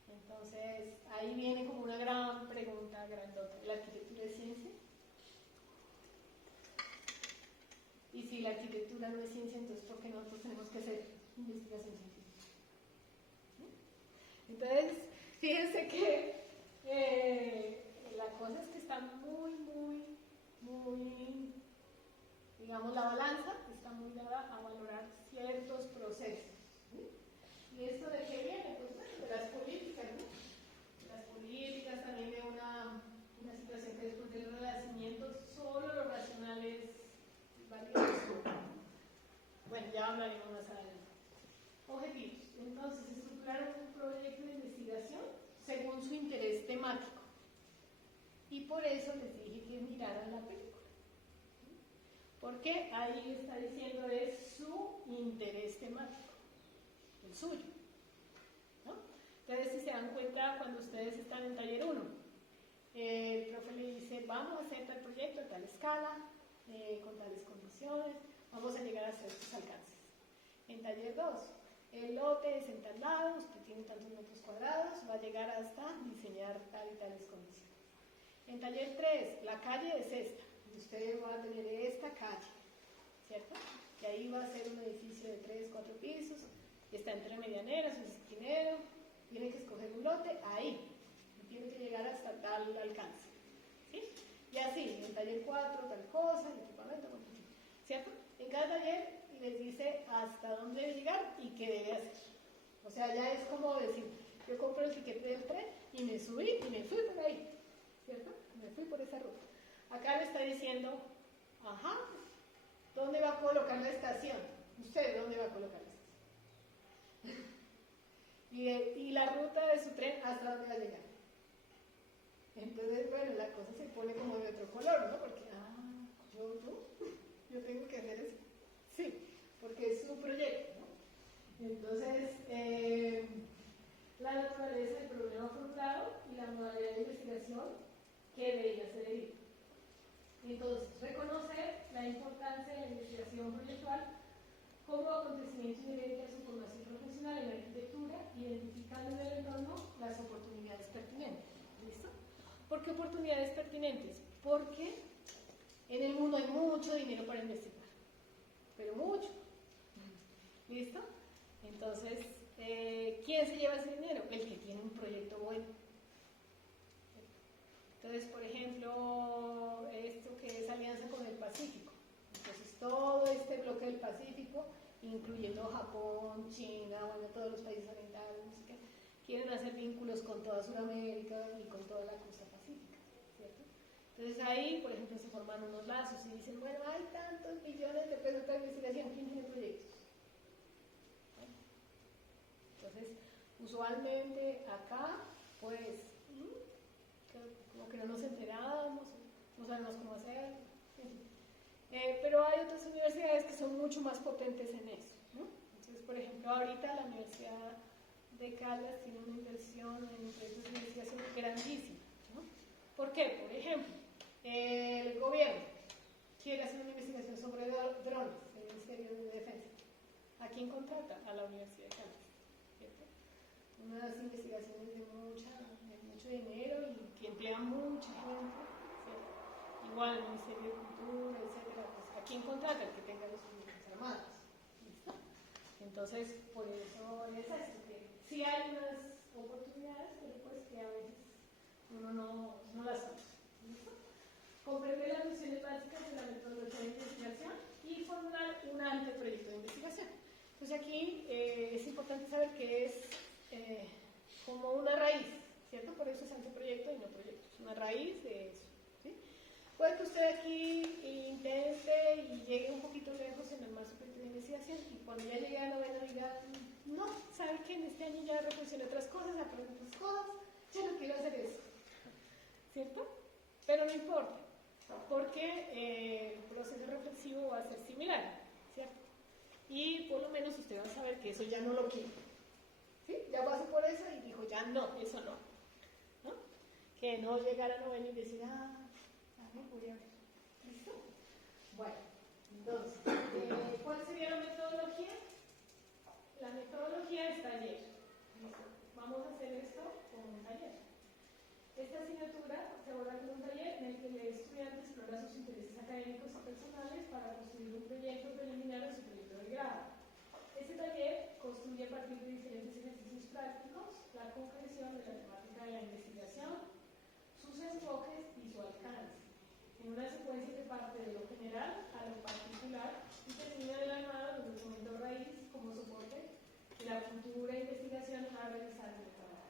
Entonces, ahí viene como una gran pregunta grandota. ¿La arquitectura es ciencia? Y si la arquitectura no es ciencia, entonces ¿por qué nosotros tenemos que hacer investigación científica? ¿Sí? Entonces, fíjense que la cosa es que está muy, digamos, la balanza está muy dada a valorar ciertos procesos. ¿Sí? ¿Y esto de qué viene? Pues bueno, de las políticas, ¿no? De las políticas, también de una situación que después del renacimiento solo los racionales valiosos. Bueno, ya hablaremos más Entonces, estructuraron un proyecto de investigación según su interés temático. Y por eso les dije que miraran la película. Porque ahí está diciendo es su interés temático, el suyo. ¿No? Entonces, si se dan cuenta, cuando ustedes están en taller 1, el profe le dice, vamos a hacer tal proyecto a tal escala, con tales condiciones, vamos a llegar hasta estos alcances. En taller 2, el lote es en tal lado, usted tiene tantos metros cuadrados, va a llegar hasta diseñar tal y tales condiciones. En taller 3, la calle es esta, y usted va a tener esta calle, ¿cierto? Y ahí va a ser un edificio de 3, 4 pisos, está entre medianeras, es esquinero, tiene que escoger un lote ahí, y tiene que llegar hasta tal alcance, ¿sí? Y así, en taller 4, tal cosa, el equipamiento, ¿cierto? En cada taller les dice hasta dónde debe llegar y qué debe hacer. O sea, ya es como decir, yo compro el tiquete del tren y me subí y me fui por ahí, ¿cierto? Me fui por esa ruta. Acá le está diciendo, ajá, ¿dónde va a colocar la estación? ¿Usted dónde va a colocar la estación? y la ruta de su tren, ¿hasta dónde va a llegar? Entonces, bueno, la cosa se pone como de otro color, ¿no? Porque, yo tengo que hacer eso. Sí, porque es su proyecto, ¿no? Entonces, la naturaleza del problema formulado y la modalidad de investigación que debería ser el. Entonces, reconocer la importancia de la investigación proyectual como acontecimiento inherente a su formación profesional en la arquitectura, identificando en el entorno las oportunidades pertinentes. ¿Listo? ¿Por qué oportunidades pertinentes? Porque en el mundo hay mucho dinero para investigar, pero mucho. ¿Listo? Entonces, ¿quién se lleva ese dinero? El que tiene un proyecto bueno. Entonces, por ejemplo, esto que es alianza con el Pacífico. Entonces, todo este bloque del Pacífico, incluyendo Japón, China, bueno, todos los países orientales, no sé qué, quieren hacer vínculos con toda Sudamérica y con toda la costa pacífica, ¿cierto? Entonces ahí, por ejemplo, se forman unos lazos y dicen, bueno, hay tantos millones de pesos de investigación, ¿quién tiene proyectos? ¿No? Entonces, usualmente acá, pues, como que no nos enteramos, no sabemos cómo hacer, pero hay otras universidades que son mucho más potentes en eso, ¿no? Entonces, por ejemplo, ahorita la Universidad de Caldas tiene una inversión en proyectos de investigación grandísima, ¿no? ¿Por qué? Por ejemplo, el gobierno quiere hacer una investigación sobre drones, el Ministerio de Defensa. ¿A quién contrata? A la Universidad de Caldas, ¿cierto? Unas investigaciones de mucho dinero y que emplean mucha gente, ¿cierto? Igual el Ministerio de Cultura, etcétera, pues ¿a quién contrata? El que tenga los Fuerzas Armadas, ¿listo? Entonces, por eso es eso, que sí hay unas oportunidades, pero pues que a veces uno no las usa, ¿listo? Comprender las nociones básicas de la metodología de investigación y formular un anteproyecto de investigación. Entonces aquí es importante saber que es como una raíz, ¿cierto? Por eso es anteproyecto y no proyecto, es una raíz de eso, ¿sí? Puede que usted aquí intente y llegue un poquito lejos en el marco de investigación y cuando ya llegue a noveno diga, no, ¿sabe qué? En este año ya reflexioné otras cosas, aprendí otras cosas, yo no quiero hacer eso, ¿cierto? Pero no importa, porque el proceso reflexivo va a ser similar, ¿cierto? Y por lo menos usted va a saber que eso ya no lo quiere, ¿sí? Ya pasó por eso y dijo, ya no, eso no, ¿no? Que no llegara a noveno y decir, voy a ver, ¿listo? Bueno, entonces, ¿cuál sería la metodología? La metodología es taller. ¿Listo? Vamos a hacer esto como un taller. Esta asignatura se aborda como un taller en el que el estudiante explora sus intereses académicos y personales para construir un proyecto preliminar de su proyecto de grado. Este taller construye a partir de diferentes ejercicios prácticos la concreción de la temática de la investigación, sus enfoques y su alcance, en una secuencia que parte de lo general a lo particular y termina de la mano de un documento raíz como soporte de la futura investigación a realizar en el trabajo.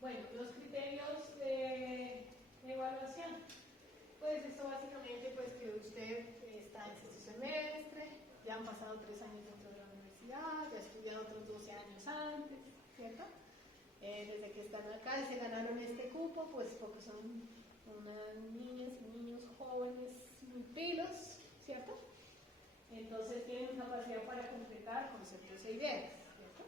Bueno, los criterios de evaluación. Pues esto básicamente pues que usted está en sexto semestre, ya han pasado 3 años dentro de la universidad, ya estudiado otros 12 años antes, ¿cierto? Desde que están acá y se ganaron este cupo, pues porque son unas niñas y niños jóvenes muy pilos, ¿cierto? Entonces tienen capacidad para concretar conceptos e ideas, ¿cierto?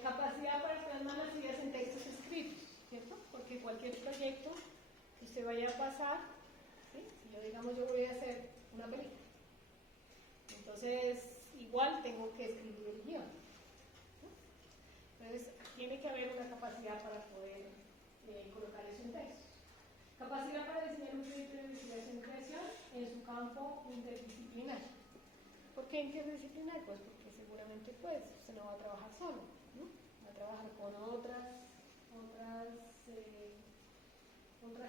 Capacidad para plasmar las ideas en textos escritos, ¿cierto? Porque cualquier proyecto que usted vaya a pasar, ¿sí? Si yo digamos yo voy a hacer una película, entonces igual tengo que escribir el guión, ¿no? Entonces tiene que haber una capacidad para poder colocar eso en textos. Capacidad para diseñar un proyecto de investigación y creación en su campo interdisciplinar. ¿Por qué interdisciplinar? Pues porque seguramente pues usted no va a trabajar solo, ¿no? Va a trabajar con otras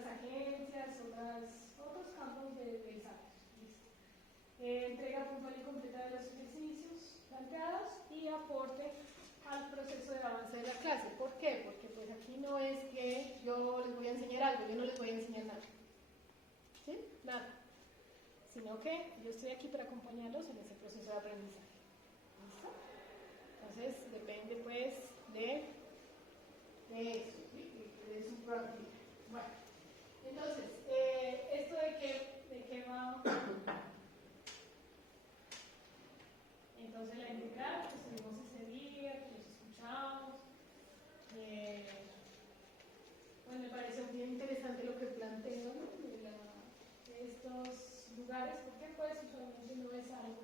agencias, otros campos de desarrollo. Entrega puntual y completa de los ejercicios planteados y aporte al proceso de avance de la clase. ¿Por qué? Porque pues aquí no es que yo les voy a enseñar algo, yo no les voy a enseñar nada. ¿Sí? Nada. Sino que yo estoy aquí para acompañarlos en ese proceso de aprendizaje. ¿Listo? Entonces depende pues de eso, ¿sí? De su proactividad. Bueno, entonces, ¿esto de qué va? Entonces la integral, pues tuvimos ese día, que los escuchamos. Bueno, me pareció bien interesante lo que planteo, ¿no? De estos lugares, porque pues usualmente no es algo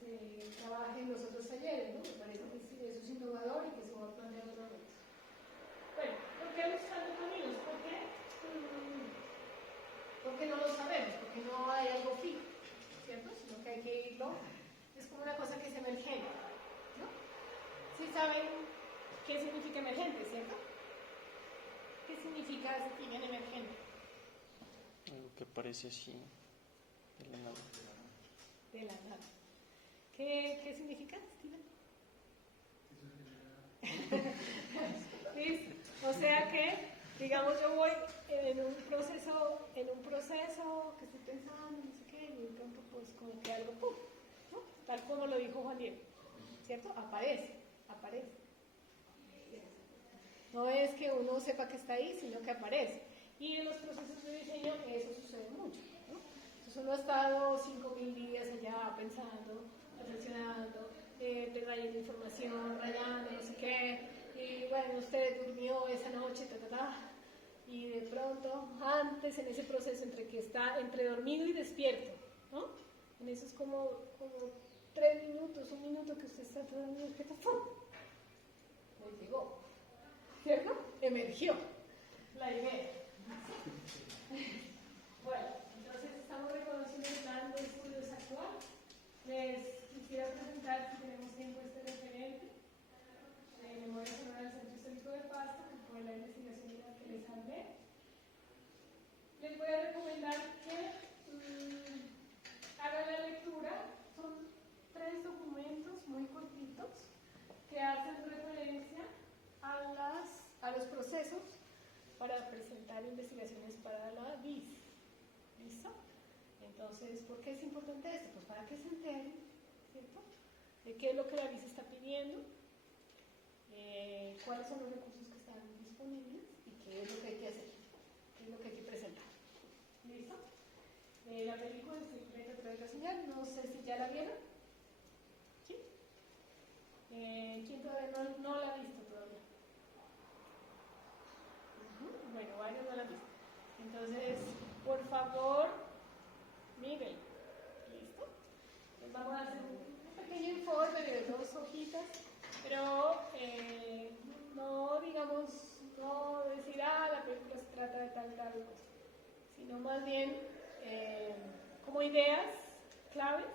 que se trabaje en los otros talleres, ¿no? Me parece que sí, eso es innovador y que se va a plantear otra vez. Bueno, ¿por qué buscando caminos? ¿Por qué? Porque no lo sabemos, porque no hay algo fijo, ¿cierto? Sino que hay que irlo. Es como una cosa que es emergente, ¿no? Sí saben qué significa emergente, ¿cierto? ¿Qué significa Steven emergente? Algo que parece así, de la nada. De la nada. ¿Qué significa, Steven? ¿Listo? O sea que, digamos, yo voy en un proceso que estoy pensando, no sé qué, y de pronto pues como que algo, ¡pum!, ¿no? Tal como lo dijo Juan Diego, ¿cierto? Aparece. No es que uno sepa que está ahí, sino que aparece. Y en los procesos de diseño eso sucede mucho, ¿no? Entonces uno ha estado 5.000 días allá pensando, reflexionando, trayendo información, rayando, no sé qué, y bueno, usted durmió esa noche, y de pronto, antes en ese proceso entre que está entre dormido y despierto, ¿no? En eso es como 3 minutos, 1 minuto que usted está dormido, que ¡pum!, le llegó, ¿cierto? Emergió la idea. Bueno, entonces estamos reconociendo el plan de estudios actual. Les quisiera presentar, si tenemos tiempo, este referente de Memoria Sonora del Centro Histórico de Pasto, que fue la investigación de la que les hablé. Les voy a recomendar que hagan la lectura. Son 3 documentos muy cortitos que hacen referencia a los procesos para presentar investigaciones para la BIS. ¿Listo? Entonces, ¿por qué es importante esto? Pues para que se enteren, ¿cierto?, de qué es lo que la BIS está pidiendo, cuáles son los recursos que están disponibles y qué es lo que hay que hacer, qué es lo que hay que presentar. ¿Listo? La película es Secreto de la Señal, no sé si ya la vieron. ¿Sí? ¿Quién todavía no la ha visto todavía? Bueno, varios no la han visto. Entonces, por favor, miren. ¿Listo? Pues vamos a hacer un pequeño informe de 2 hojitas, pero no, digamos, no decir, la película se trata de tal cosa, sino más bien como ideas claves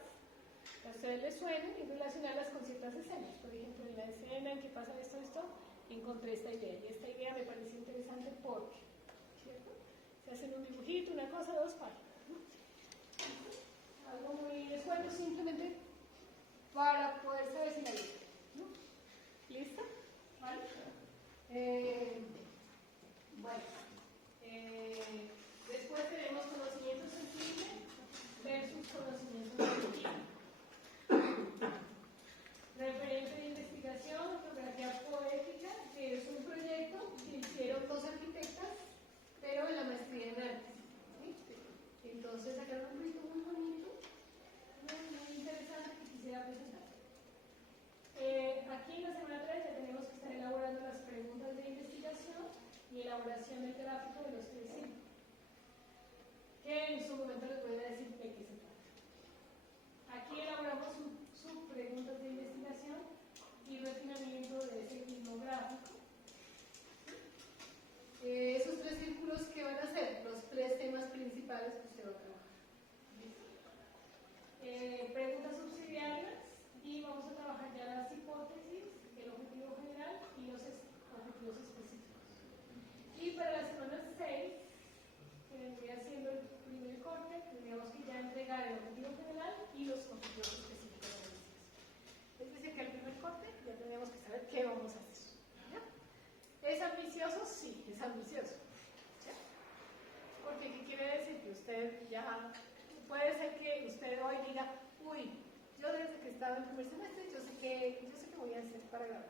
que a ustedes les suenen y relacionarlas con ciertas escenas. Por ejemplo, en la escena en que pasa esto, encontré esta idea, y esta idea me pareció interesante porque, ¿cierto?, se hacen un dibujito, una cosa, 2 páginas, ¿no? Algo muy escueto, simplemente para poder saber si la viste, ¿no? ¿Listo? ¿Vale? Bueno, después tenemos conocimiento sensible versus conocimiento tales que usted va a trabajar. ¿Listo? Preguntas subsidiarias y vamos a trabajar ya las hipótesis, el objetivo general y los objetivos específicos. Y para la semana 6, que vendría siendo el primer corte, tendríamos que ya entregar el objetivo general y los objetivos específicos de la investigación. Es decir, que el primer corte ya tendríamos que saber qué vamos a hacer. ¿Ya? ¿Es ambicioso? Sí, es ambicioso. ¿Ya? Porque ¿qué quiere decir? Que usted ya, puede ser que usted hoy diga, uy, yo desde que estaba en el primer semestre, yo sé que voy a hacer para grabar.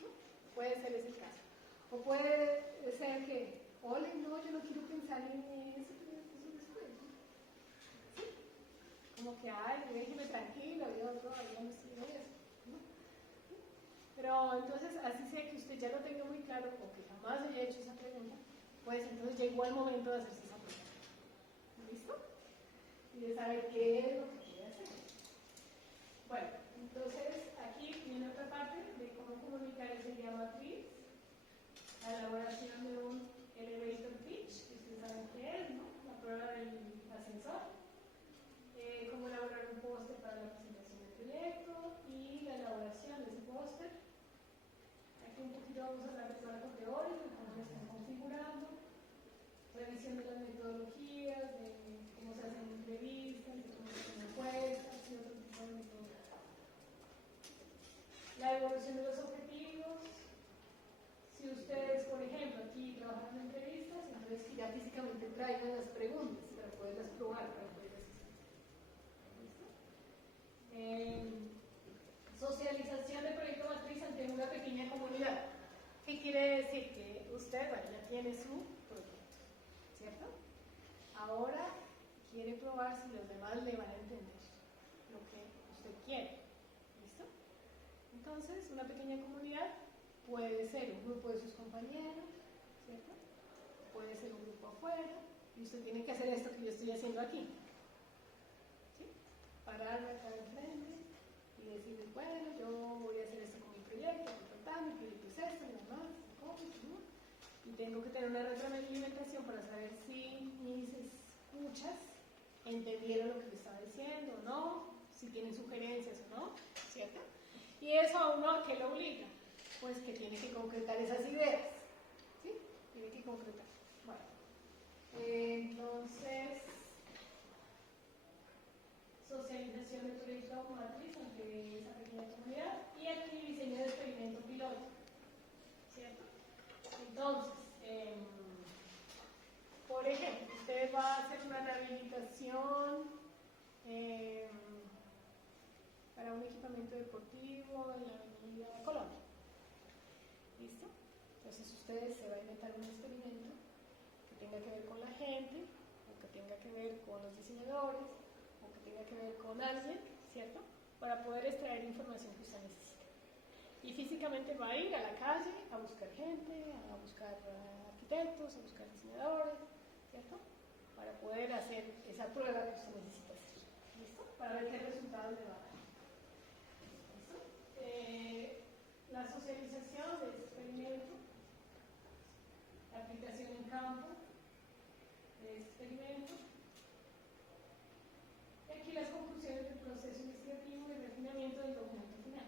¿No? Puede ser ese el caso. O puede ser que, ole, no, yo no quiero pensar en eso que me puso después. ¿Sí? Como que, ay, déjeme tranquilo, yo no estoy en eso. ¿No? Pero entonces, así sea que usted ya lo tenga muy claro o que jamás haya hecho esa pregunta, pues entonces llegó el momento de hacerse esa pregunta. ¿Listo? Y de saber qué es lo que quiere hacer. Bueno, entonces aquí viene otra parte de cómo comunicar esa idea matriz, la elaboración de un elevator pitch, que ustedes saben qué es, ¿no? La prueba del ascensor, cómo elaborar un póster para la presentación del proyecto y la elaboración de ese póster. Aquí un poquito vamos a hablar de trabajo teórico, cómo lo están configurando, revisión de las metodologías, de cómo se hacen entrevistas, de cómo se hacen encuestas y otro tipo de metodologías. La evolución de los objetivos. Si ustedes, por ejemplo, aquí trabajan en entrevistas, entonces que ya físicamente traigan las preguntas para poderlas probar, para poderlas hacer. ¿Listo? Socialización de proyecto matriz ante una pequeña comunidad. ¿Qué quiere decir? Que usted, bueno, ya tiene su proyecto, ¿cierto? Ahora quiere probar si los demás le van a entender lo que usted quiere. ¿Listo? Entonces, una pequeña comunidad puede ser un grupo de sus compañeros, ¿cierto? Puede ser un grupo afuera, y usted tiene que hacer esto que yo estoy haciendo aquí. ¿Sí? Pararme acá enfrente y decirles, bueno, yo voy a hacer esto con mi proyecto, mi proyecto es esto, mi demás, ¿no? Y tengo que tener una retroalimentación para saber si mis escuchas entendieron lo que le estaba diciendo o no, si tienen sugerencias o no, ¿cierto? Y eso a uno ¿a qué lo obliga? Pues que tiene que concretar esas ideas, ¿sí? Tiene que concretar. Bueno, entonces, socialización del proyecto matriz ante esa pequeña comunidad y aquí diseño de experimento piloto, ¿cierto? Entonces, por ejemplo, usted va a hacer una rehabilitación para un equipamiento deportivo en la avenida Colombia. ¿Listo? Entonces ustedes se va a inventar un experimento que tenga que ver con la gente, o que tenga que ver con los diseñadores, o que tenga que ver con alguien, ¿cierto? Para poder extraer información que usted necesita. Y físicamente va a ir a la calle a buscar gente, a buscar arquitectos, a buscar diseñadores, ¿cierto? Para poder hacer esa prueba que usted necesita hacer. ¿Listo? Para ver qué resultados le va a dar. ¿Listo? La socialización de este experimento, la aplicación en campo de este experimento, y aquí las conclusiones del proceso investigativo y el refinamiento del documento final.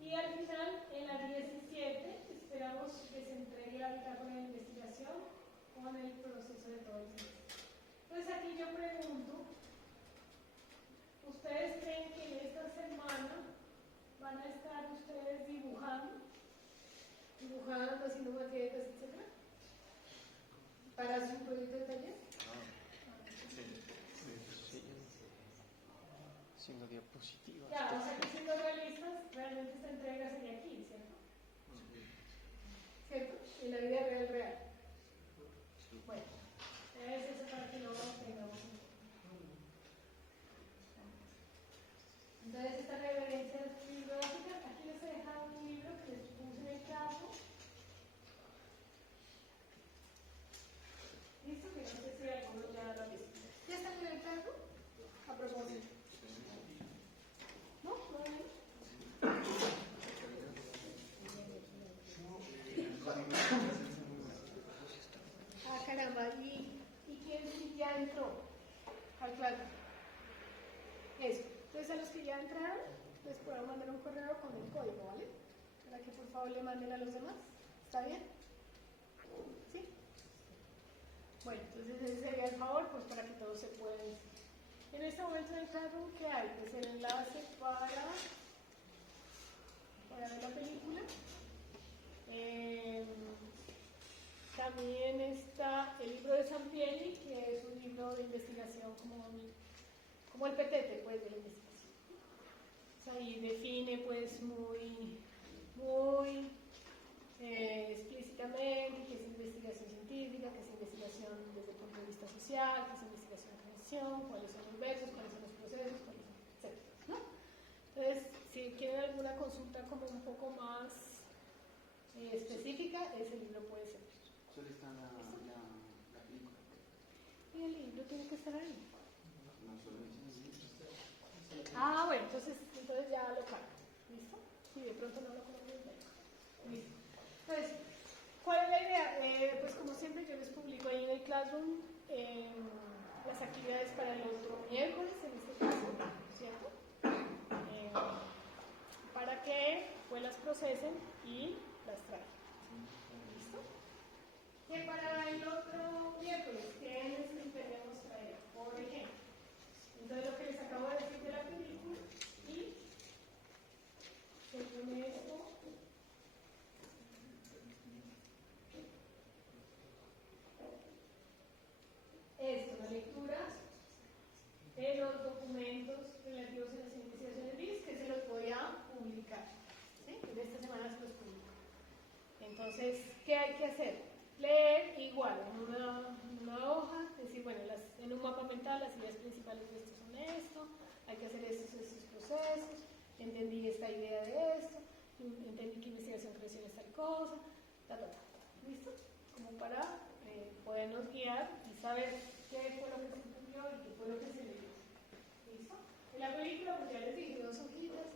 Y al final, en la 17, esperamos que se entregue la bitácora de investigación con el proceso de todo el semestre. Entonces aquí yo pregunto, ¿ustedes creen que en esta semana van a estar ustedes dibujando, haciendo maquetas, etcétera, para su proyecto de taller? Sí. Siendo diapositivas. Ya, o sea que siendo realistas, realmente esta entrega sería aquí, ¿cierto? ¿Cierto? En la vida real. Bueno, es eso para que lo tengamos en cuenta. Entonces, esta referencia bibliográfica, aquí les he dejado un libro que les puse en el caso. ¿Listo? Que no sé si alguno ya lo ha visto. ¿Ya están en el cargo? A propósito. ¿No? ¿No hay? claro. Eso. Entonces, a los que ya entraron, les puedo mandar un correo con el código, ¿vale? Para que por favor le manden a los demás. ¿Está bien? ¿Sí? Bueno, entonces ese sería el favor, pues para que todos se puedan decir. En este momento en el Classroom, ¿qué hay? Pues el enlace para ver la película. También está el libro de Sampielli, que es un libro de investigación como el petete, pues, de la investigación. O sea, ahí define, pues, muy explícitamente qué es investigación científica, qué es investigación desde el punto de vista social, qué es investigación de creación, cuáles son los versos, cuáles son los procesos, etc. ¿No? Entonces, si quieren alguna consulta como un poco más específica, ese libro puede ser. Solo está la película. Y el libro tiene que estar ahí. No, solo dice. Ah, bueno, entonces ya lo cargo. ¿Listo? Si de pronto no lo conocen, listo. Entonces, ¿cuál es la idea? Pues como siempre yo les publico ahí en el Classroom las actividades para el otro miércoles, en este caso, ¿cierto? Para que pues las procesen y las traigan. ¿Listo? Que para el otro miércoles, ¿qué necesitaríamos traer? Por ejemplo, entonces lo que les acabo de decir de la película y según esto, la lectura de los documentos relativos a las investigaciones BIS, que se los voy a publicar. ¿Sí? En esta semana se los publico. Entonces, ¿qué hay que hacer? Leer igual en una hoja, decir, bueno, en un mapa mental las ideas principales de esto son esto, hay que hacer estos procesos, entendí esta idea de esto, entendí que investigación-creación es tal cosa, ¿listo? Como para podernos guiar y saber qué fue lo que se entendió y qué fue lo que se leyó. ¿Listo? En la película, pues ya les dije, 2 hojitas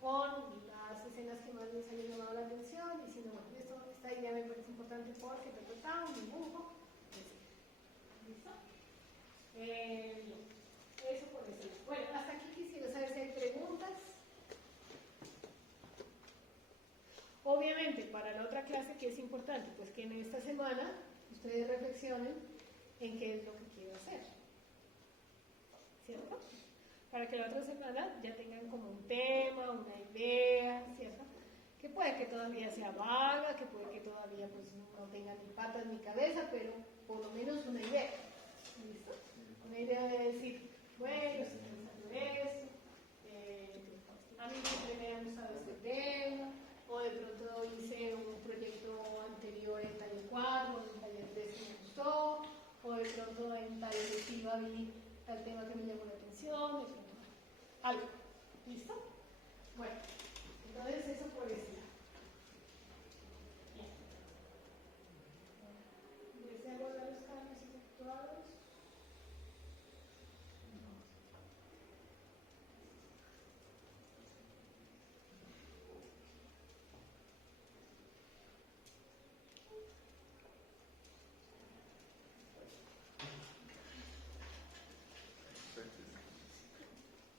con las escenas que más les hayan llamado la atención, diciendo, bueno, esta idea me parece importante porque está un dibujo, etc. ¿Listo? Eso por decir. Bueno, hasta aquí quisiera saber si hay preguntas. Obviamente, para la otra clase, ¿qué es importante? Pues que en esta semana ustedes reflexionen en qué es lo que quiero hacer. ¿Cierto? Para que la otra semana ya tengan como un tema, una idea, ¿cierto? Que puede que todavía sea vaga, que puede que todavía pues, no tenga ni patas ni cabeza, pero por lo menos una idea. ¿Listo? Una idea de decir, bueno, estoy pensando esto, a mí siempre me ha gustado este tema, o de pronto hice un proyecto anterior en taller 4, en taller 3 que me gustó, o de pronto en taller electiva vi el tema que me llamó la atención, de pronto algo. ¿Listo? Bueno, entonces eso por decir. ¿Desea guardar los cambios efectuados?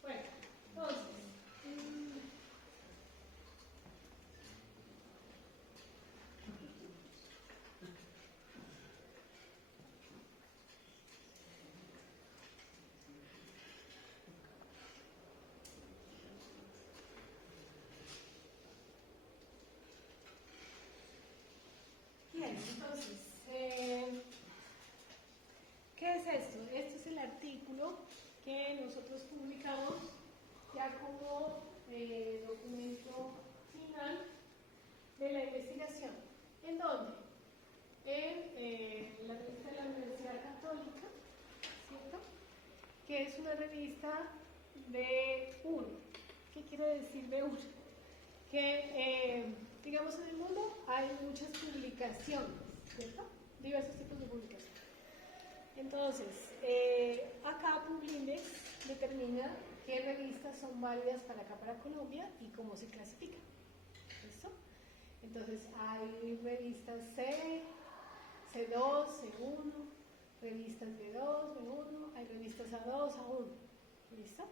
Bueno, entonces, bien, entonces, ¿qué es esto? Esto es el artículo que nosotros publicamos ya como documento final de la investigación. ¿En dónde? En la revista de la Universidad Católica, ¿cierto? Que es una revista B1. ¿Qué quiere decir B1? Que, digamos, en el mundo hay muchas publicaciones, ¿cierto? Diversos tipos de publicaciones. Entonces, acá Publindex determina qué revistas son válidas para acá, para Colombia, y cómo se clasifican. ¿Listo? Entonces, hay revistas C, C2, C1, revistas B2, B1, hay revistas pues a 2, a 1. ¿Listo?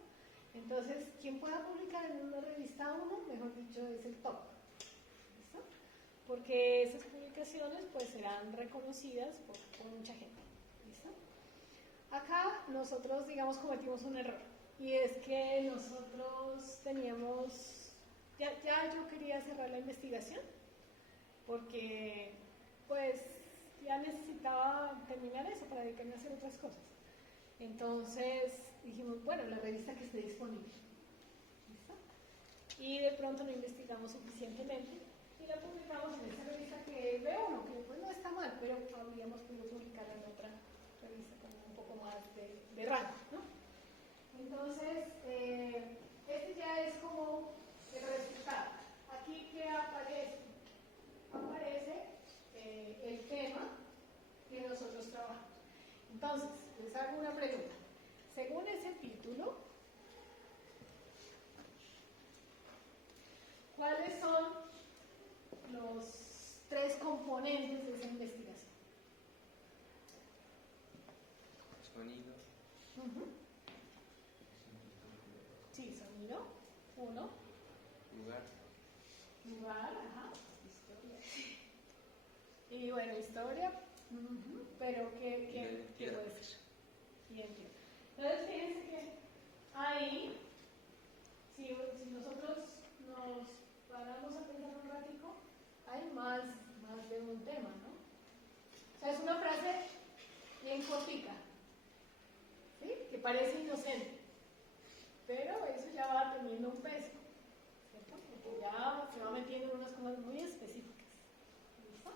Entonces, quien pueda publicar en una revista 1, mejor dicho, es el top. ¿Listo? Porque esas publicaciones pues serán reconocidas por mucha gente. ¿Listo? Acá nosotros, digamos, cometimos un error. Y es que nosotros teníamos, ya yo quería cerrar la investigación, porque pues ya necesitaba terminar eso para dedicarme a hacer otras cosas. Entonces dijimos, bueno, la revista que esté disponible. ¿Listo? Y de pronto no investigamos suficientemente y la publicamos en esa revista que veo uno, que pues no está mal, pero habríamos podido publicarla en otra revista con un poco más de rango, ¿no? Entonces, este ya es como el resultado. Aquí, ¿qué aparece? Aparece el tema que nosotros trabajamos. Entonces, les hago una pregunta. Según ese título, ¿cuáles son los 3 componentes de esa investigación? Sonido. Sí, sonido. 1. Lugar, ajá. Historia. Y bueno, historia. Pero ¿qué puede ser? Identidad. Entonces, fíjense que ahí, si nosotros nos paramos a pensar un ratico, hay más de un tema, ¿no? O sea, es una frase bien cortica, ¿sí? Que parece inocente, pero eso ya va teniendo un peso, ¿cierto? Porque ya se va metiendo en unas cosas muy específicas. ¿Listo?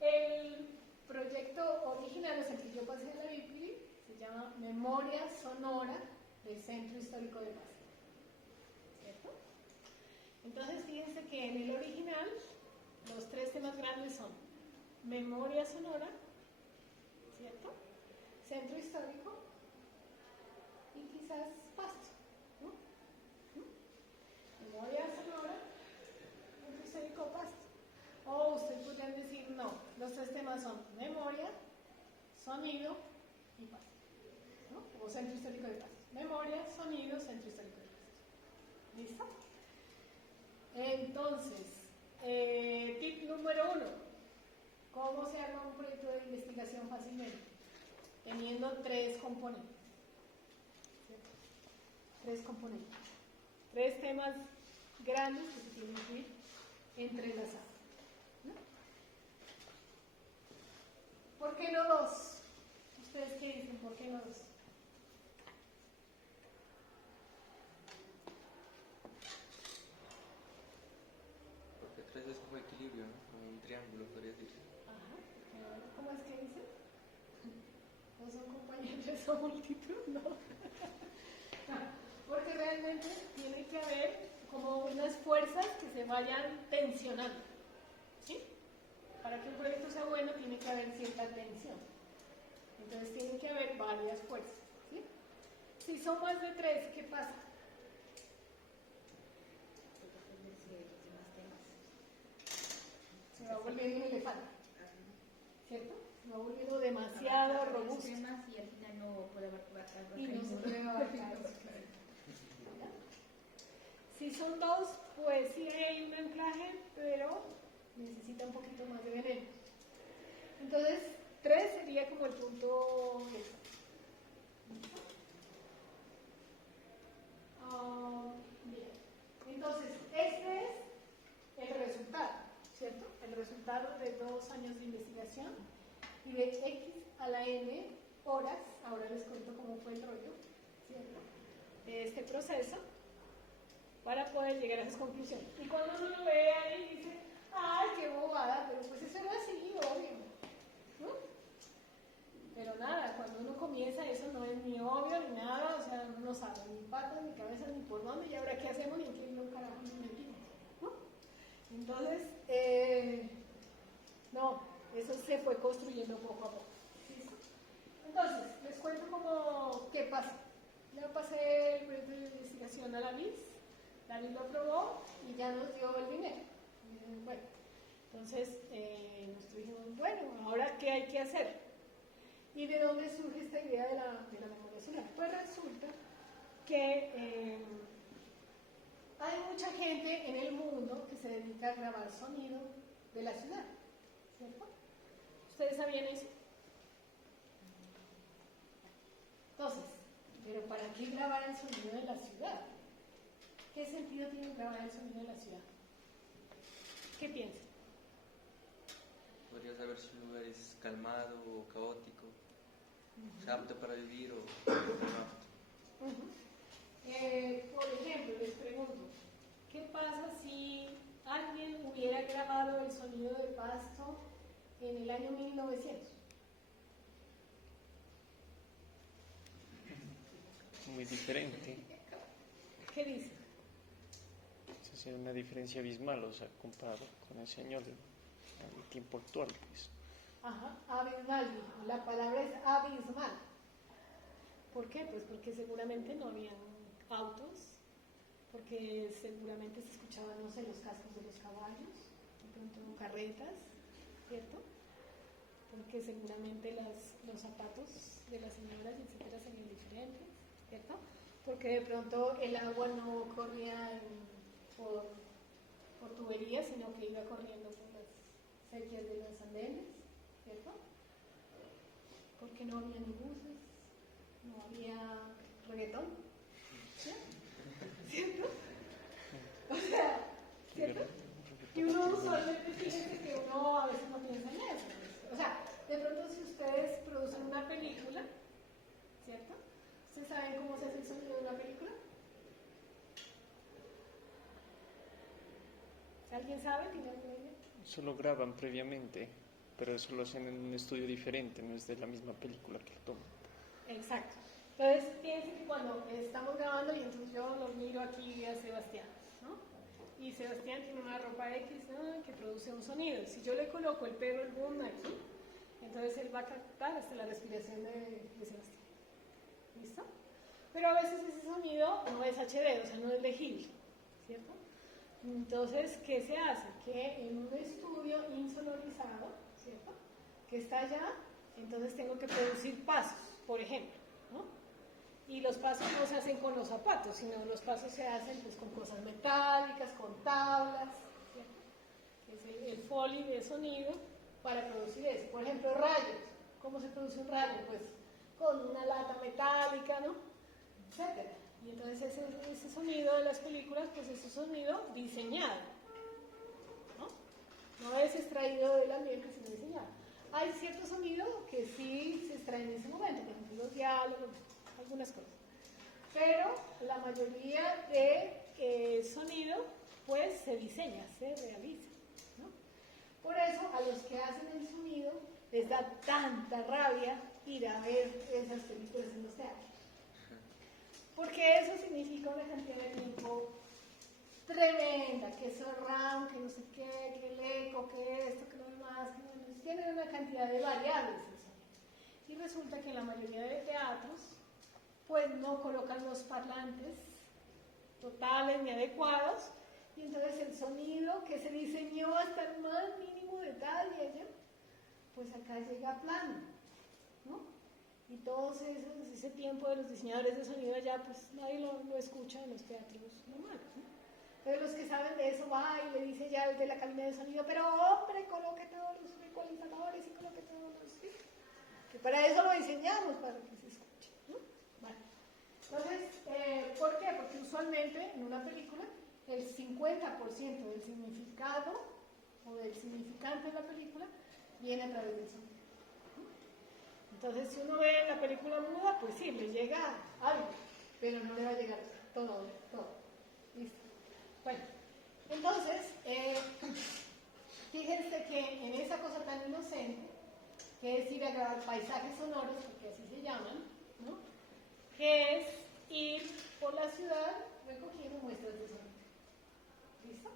El proyecto original, es el que yo pasé en la BIPLI, se llama Memoria Sonora del Centro Histórico de Paz. ¿Cierto? Entonces, fíjense que en el original, los 3 temas grandes son memoria sonora, ¿cierto? Centro histórico y quizás Pasto, ¿no? Memoria sonora, centro histórico, Pasto. O ustedes podrían decir, no, los 3 temas son memoria, sonido y Pasto, ¿no? O centro histórico de Pasto. Memoria, sonido, centro histórico de Pasto. ¿Listo? Entonces, tip número 1. ¿Cómo se arma un proyecto de investigación fácilmente? Teniendo 3 componentes. ¿Cierto? 3 componentes. 3 temas grandes que se tienen que ir entrelazados. ¿No? ¿Por qué no 2? ¿Ustedes qué dicen? ¿Por qué no 2? Porque 3 es como equilibrio, ¿no? Como un triángulo, podría decirse. Ajá. ¿Cómo es que dicen? ¿No son compañeros, son multitud? No. Porque realmente tiene que haber como unas fuerzas que se vayan tensionando. ¿Sí? Para que un proyecto sea bueno tiene que haber cierta tensión. Entonces tienen que haber varias fuerzas. ¿Sí? Si son más de 3, ¿qué pasa? Se va volviendo un elefante. ¿Cierto? Se va volviendo demasiado robusto. Y al final no puede abarcar Y no se puede abarcar. Si son 2, pues sí hay un anclaje, pero necesita un poquito más de veneno. Entonces, 3 sería como el punto extra. Bien. Entonces, este es el resultado, ¿cierto? El resultado de 2 años de investigación y de X a la N horas, ahora les cuento cómo fue el rollo, ¿cierto? De este proceso, para poder llegar a esas conclusiones. Y cuando uno lo ve ahí dice, ¡ay, qué bobada! Pero pues eso era así, obvio, ¿no? Pero nada, cuando uno comienza eso no es ni obvio ni nada, o sea, uno no sabe ni patas, ni cabeza, ni por dónde, y ahora qué hacemos, ni en qué no carajo nos metimos, ¿no? Entonces, no, eso se fue construyendo poco a poco. ¿Sí? Entonces, les cuento cómo, qué pasa. Ya pasé el proyecto de investigación a la MIS, la MIS lo aprobó y ya nos dio el dinero. Bueno, entonces nosotros dijimos, bueno, ¿ahora qué hay que hacer? ¿Y de dónde surge esta idea de la memoria sonora? Pues resulta que hay mucha gente en el mundo que se dedica a grabar sonido de la ciudad, ¿cierto? ¿Ustedes sabían eso? Entonces, ¿pero para qué grabar el sonido de la ciudad? ¿Qué sentido tiene grabar el sonido de la ciudad? ¿Qué piensan? Podría saber si un lugar es calmado o caótico, es apto para vivir o no apto. Por ejemplo, les pregunto, ¿qué pasa si alguien hubiera grabado el sonido del pasto en el año 1900? Muy diferente. ¿Qué dice? Esa es una diferencia abismal, o sea, comparado con ese año del tiempo actual, pues. Ajá, abismal, dijo. La palabra es abismal. ¿Por qué? Pues porque seguramente no habían autos, porque seguramente se escuchaban, no sé, los cascos de los caballos, de pronto carretas, ¿cierto? Porque seguramente los zapatos de las señoras, etcétera, serían diferentes, ¿cierto? Porque de pronto el agua no corría por tuberías, sino que iba corriendo por las acequias de los andenes, ¿cierto? Porque no había ni buses, no había reggaetón, ¿cierto? O sea, ¿cierto? Y uno usualmente, fíjense que uno a veces no piensa en eso. O sea, de pronto si ustedes producen una película, ¿cierto? ¿Ustedes saben cómo se hace el sonido de una película? ¿Alguien sabe? ¿Tiene alguna idea? Eso lo graban previamente, pero eso lo hacen en un estudio diferente, no es de la misma película que lo toman. Exacto. Entonces, piensen que cuando estamos grabando, y entonces yo lo miro aquí a Sebastián, ¿no? Y Sebastián tiene una ropa X, ¿no?, que produce un sonido. Si yo le coloco el perro, el boom aquí, entonces él va a captar hasta la respiración de Sebastián. ¿Listo? Pero a veces ese sonido no es HD, o sea, no es legible, ¿cierto? Entonces, ¿qué se hace? Que en un estudio insonorizado, ¿cierto?, que está allá, entonces tengo que producir pasos, por ejemplo, ¿no? Y los pasos no se hacen con los zapatos, sino los pasos se hacen pues con cosas metálicas, con tablas, ¿cierto? Que es el foley de sonido para producir eso. Por ejemplo, rayos. ¿Cómo se produce un rayo? Pues con una lata metálica, ¿no?, etcétera. Y entonces ese sonido de las películas, pues es un sonido diseñado, ¿no? No es extraído del ambiente, sino diseñado. Hay cierto sonido que sí se extrae en ese momento, por ejemplo los diálogos, algunas cosas. Pero la mayoría de sonido, pues se diseña, se realiza, ¿no? Por eso a los que hacen el sonido les da tanta rabia ir a ver esas películas en los teatros. Porque eso significa una cantidad de tiempo tremenda, que surround, que no sé qué, que el eco, que esto, que lo demás, que no, tienen una cantidad de variables el sonido. Y resulta que en la mayoría de teatros, pues no colocan los parlantes totales ni adecuados, y entonces el sonido que se diseñó hasta el más mínimo detalle, ¿ya?, pues acá llega plano, ¿no? Y todo ese tiempo de los diseñadores de sonido allá, pues nadie lo escucha en los teatros normales, ¿no? Entonces los que saben de eso va y le dice ya el de la cabina de sonido, pero hombre, coloque todos los ecualizadores y coloque todos los... ¿sí? Que para eso lo diseñamos, para que se escuche, ¿no? Bueno, entonces, ¿por qué? Porque usualmente en una película el 50% del significado o del significante de la película viene a través del sonido. Entonces, si uno ve la película muda, pues sí, le llega algo, pero no le va a llegar todo. ¿Listo? Bueno, entonces, fíjense que en esa cosa tan inocente, que es ir a grabar paisajes sonoros, porque así se llaman, ¿no?, que es ir por la ciudad recogiendo muestras de sonido. ¿Listo?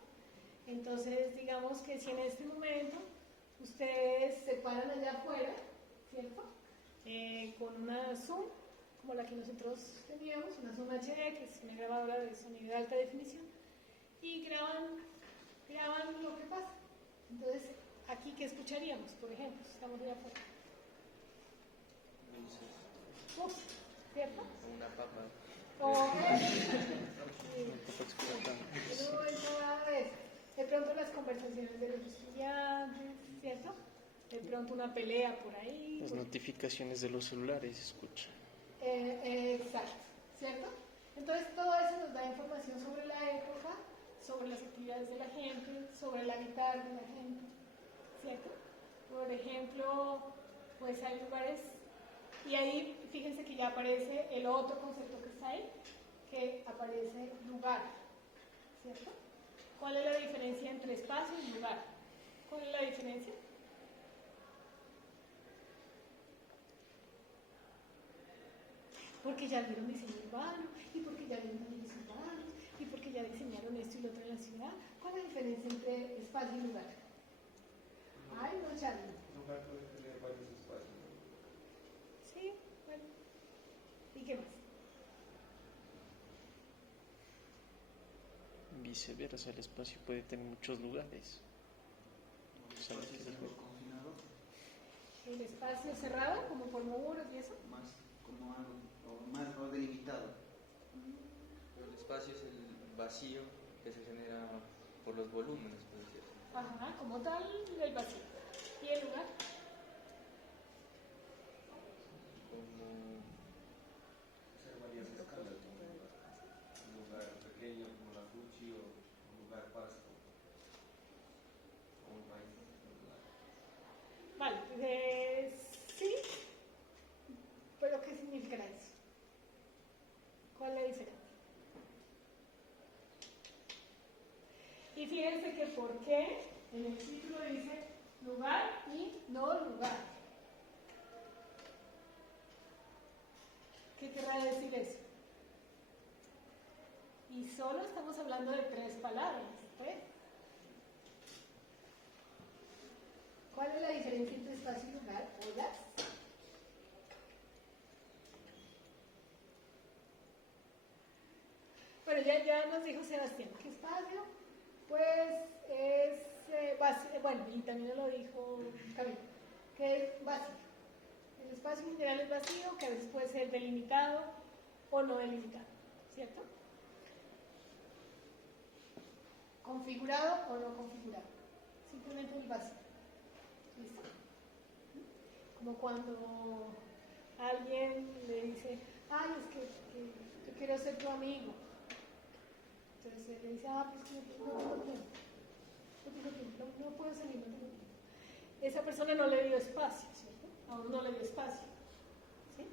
Entonces, digamos que si en este momento ustedes se paran allá afuera, ¿cierto?, con una Zoom, como la que nosotros teníamos, una Zoom HD, que es una grabadora de sonido de alta definición, y graban lo que pasa. Entonces, aquí, ¿qué escucharíamos, por ejemplo, si estamos allá afuera? dulces, Uf, ¿cierto? o una papa. O Tampoco explotando. en un momento dado es, de pronto las conversaciones de los estudiantes, ¿cierto? De pronto una pelea por ahí. Las notificaciones de los celulares, escucha. Exacto, ¿cierto? Entonces todo eso nos da información sobre la época, sobre las actividades de la gente, sobre el habitar de la gente, ¿cierto? Por ejemplo, pues hay lugares, y ahí fíjense que ya aparece el otro concepto que está ahí, que aparece lugar, ¿cierto? ¿Cuál es la diferencia entre espacio y lugar? ¿Cuál es la diferencia? Porque ya vieron diseño urbano, y porque ya vieron talleres urbanos, y porque ya diseñaron esto y lo otro en la ciudad. ¿Cuál es la diferencia entre espacio y lugar? Ay, no, Charlie. Un lugar puede tener varios espacios, ¿no? Sí, bueno. ¿Y qué más? Viceversa, el espacio puede tener muchos lugares. ¿Sabes qué dijo? Confinado, El espacio cerrado, como por muros y eso. más como algo, o más o delimitado. Pero el espacio es el vacío que se genera por los volúmenes, por decirlo. Ajá, como tal, el vacío. ¿Y el lugar? Como Hacer varias escalas, ¿no? Un lugar pequeño como la Fuchi o un lugar pasto o un país. Vale, sí, pero ¿qué significará eso? ¿Cuál es la diferencia? Y fíjense que por qué en el título dice lugar y no lugar. ¿Qué querrá decir eso? Y solo estamos hablando de 3 palabras, ¿ves? ¿Cuál es la diferencia entre espacio y lugar? ¿Hola? Bueno, ya nos dijo Sebastián que espacio, pues es vacío, bueno, y también lo dijo Camilo, que es vacío. El espacio en general es vacío, que a veces puede ser delimitado o no delimitado, ¿cierto? Configurado o no configurado, simplemente el vacío. ¿Listo? Como cuando alguien le dice, ay, es que yo quiero ser tu amigo. Entonces él le dice, pues que no tengo tiempo. No tengo tiempo, no puedo salir, no tengo tiempo. Esa persona no le dio espacio, ¿cierto? A uno no le dio espacio. ¿Sí?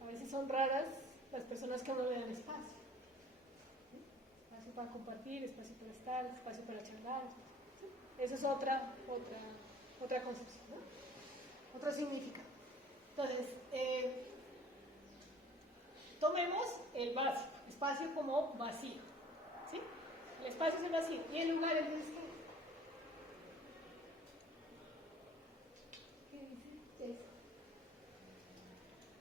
A veces son raras las personas que a uno le dan espacio. ¿Sí? Espacio para compartir, espacio para estar, espacio para charlar. ¿Sí? Eso es otra concepción, ¿no? Otro significado. Entonces, tomemos el básico, espacio como vacío. ¿Sí? El espacio es el vacío. ¿Y el lugar entonces qué? ¿Qué dice eso?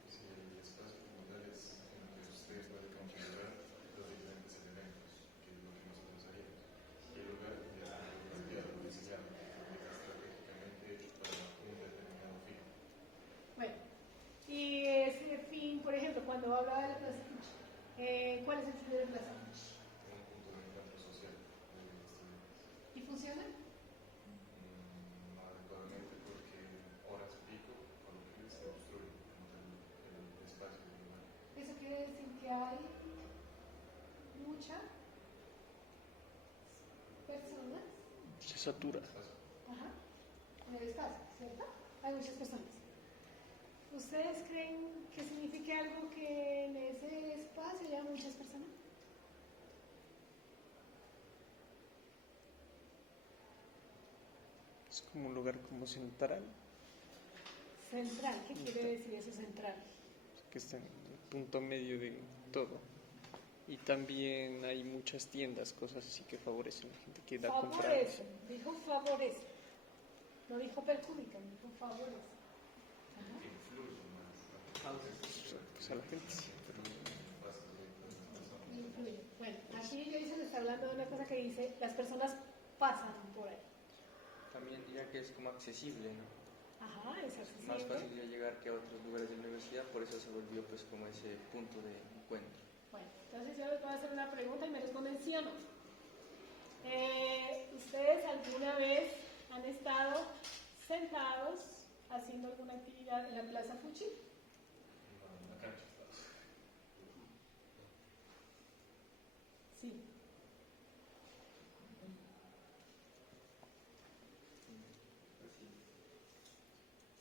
Sí, el espacio como tal es en el que usted puede configurar los diferentes elementos, que es lo que nosotros haríamos. Y el lugar es planteado, diseñado, estratégicamente hecho para un determinado fin. Bueno, y ese fin, por ejemplo, cuando hablaba de la Plaza Cuchi, ¿cuál es el fin de la Plaza Cuchi? Un punto de encuentro social de los estudiantes. ¿Y funciona? No adecuadamente porque horas pico, por lo que se obstruye el espacio del lugar. Eso quiere decir que hay muchas personas. Se satura. Ajá, en el espacio, ¿cierto? Hay muchas personas. ¿Ustedes creen que signifique algo que en ese espacio haya muchas personas? Es como un lugar como central, Central, ¿qué quiere decir eso central? que está en el punto medio de todo. Y también hay muchas tiendas, cosas así que favorecen a la gente que da a comprar. Favorece, dijo favorece. No dijo perjudica, dijo favorece. Ajá. Pues a la gente sí. Influye. Bueno, aquí Jason está hablando de una cosa que dice, las personas pasan por ahí. también diría que es como accesible, ¿no? Ajá, es Más accesible. fácil de llegar que a otros lugares de la universidad, por eso se volvió pues como ese punto de encuentro. Bueno, entonces yo les voy a hacer una pregunta y me responden sí o no. ¿Ustedes alguna vez han estado sentados haciendo alguna actividad en la Plaza Fuchi? En la cancha estás. Sí.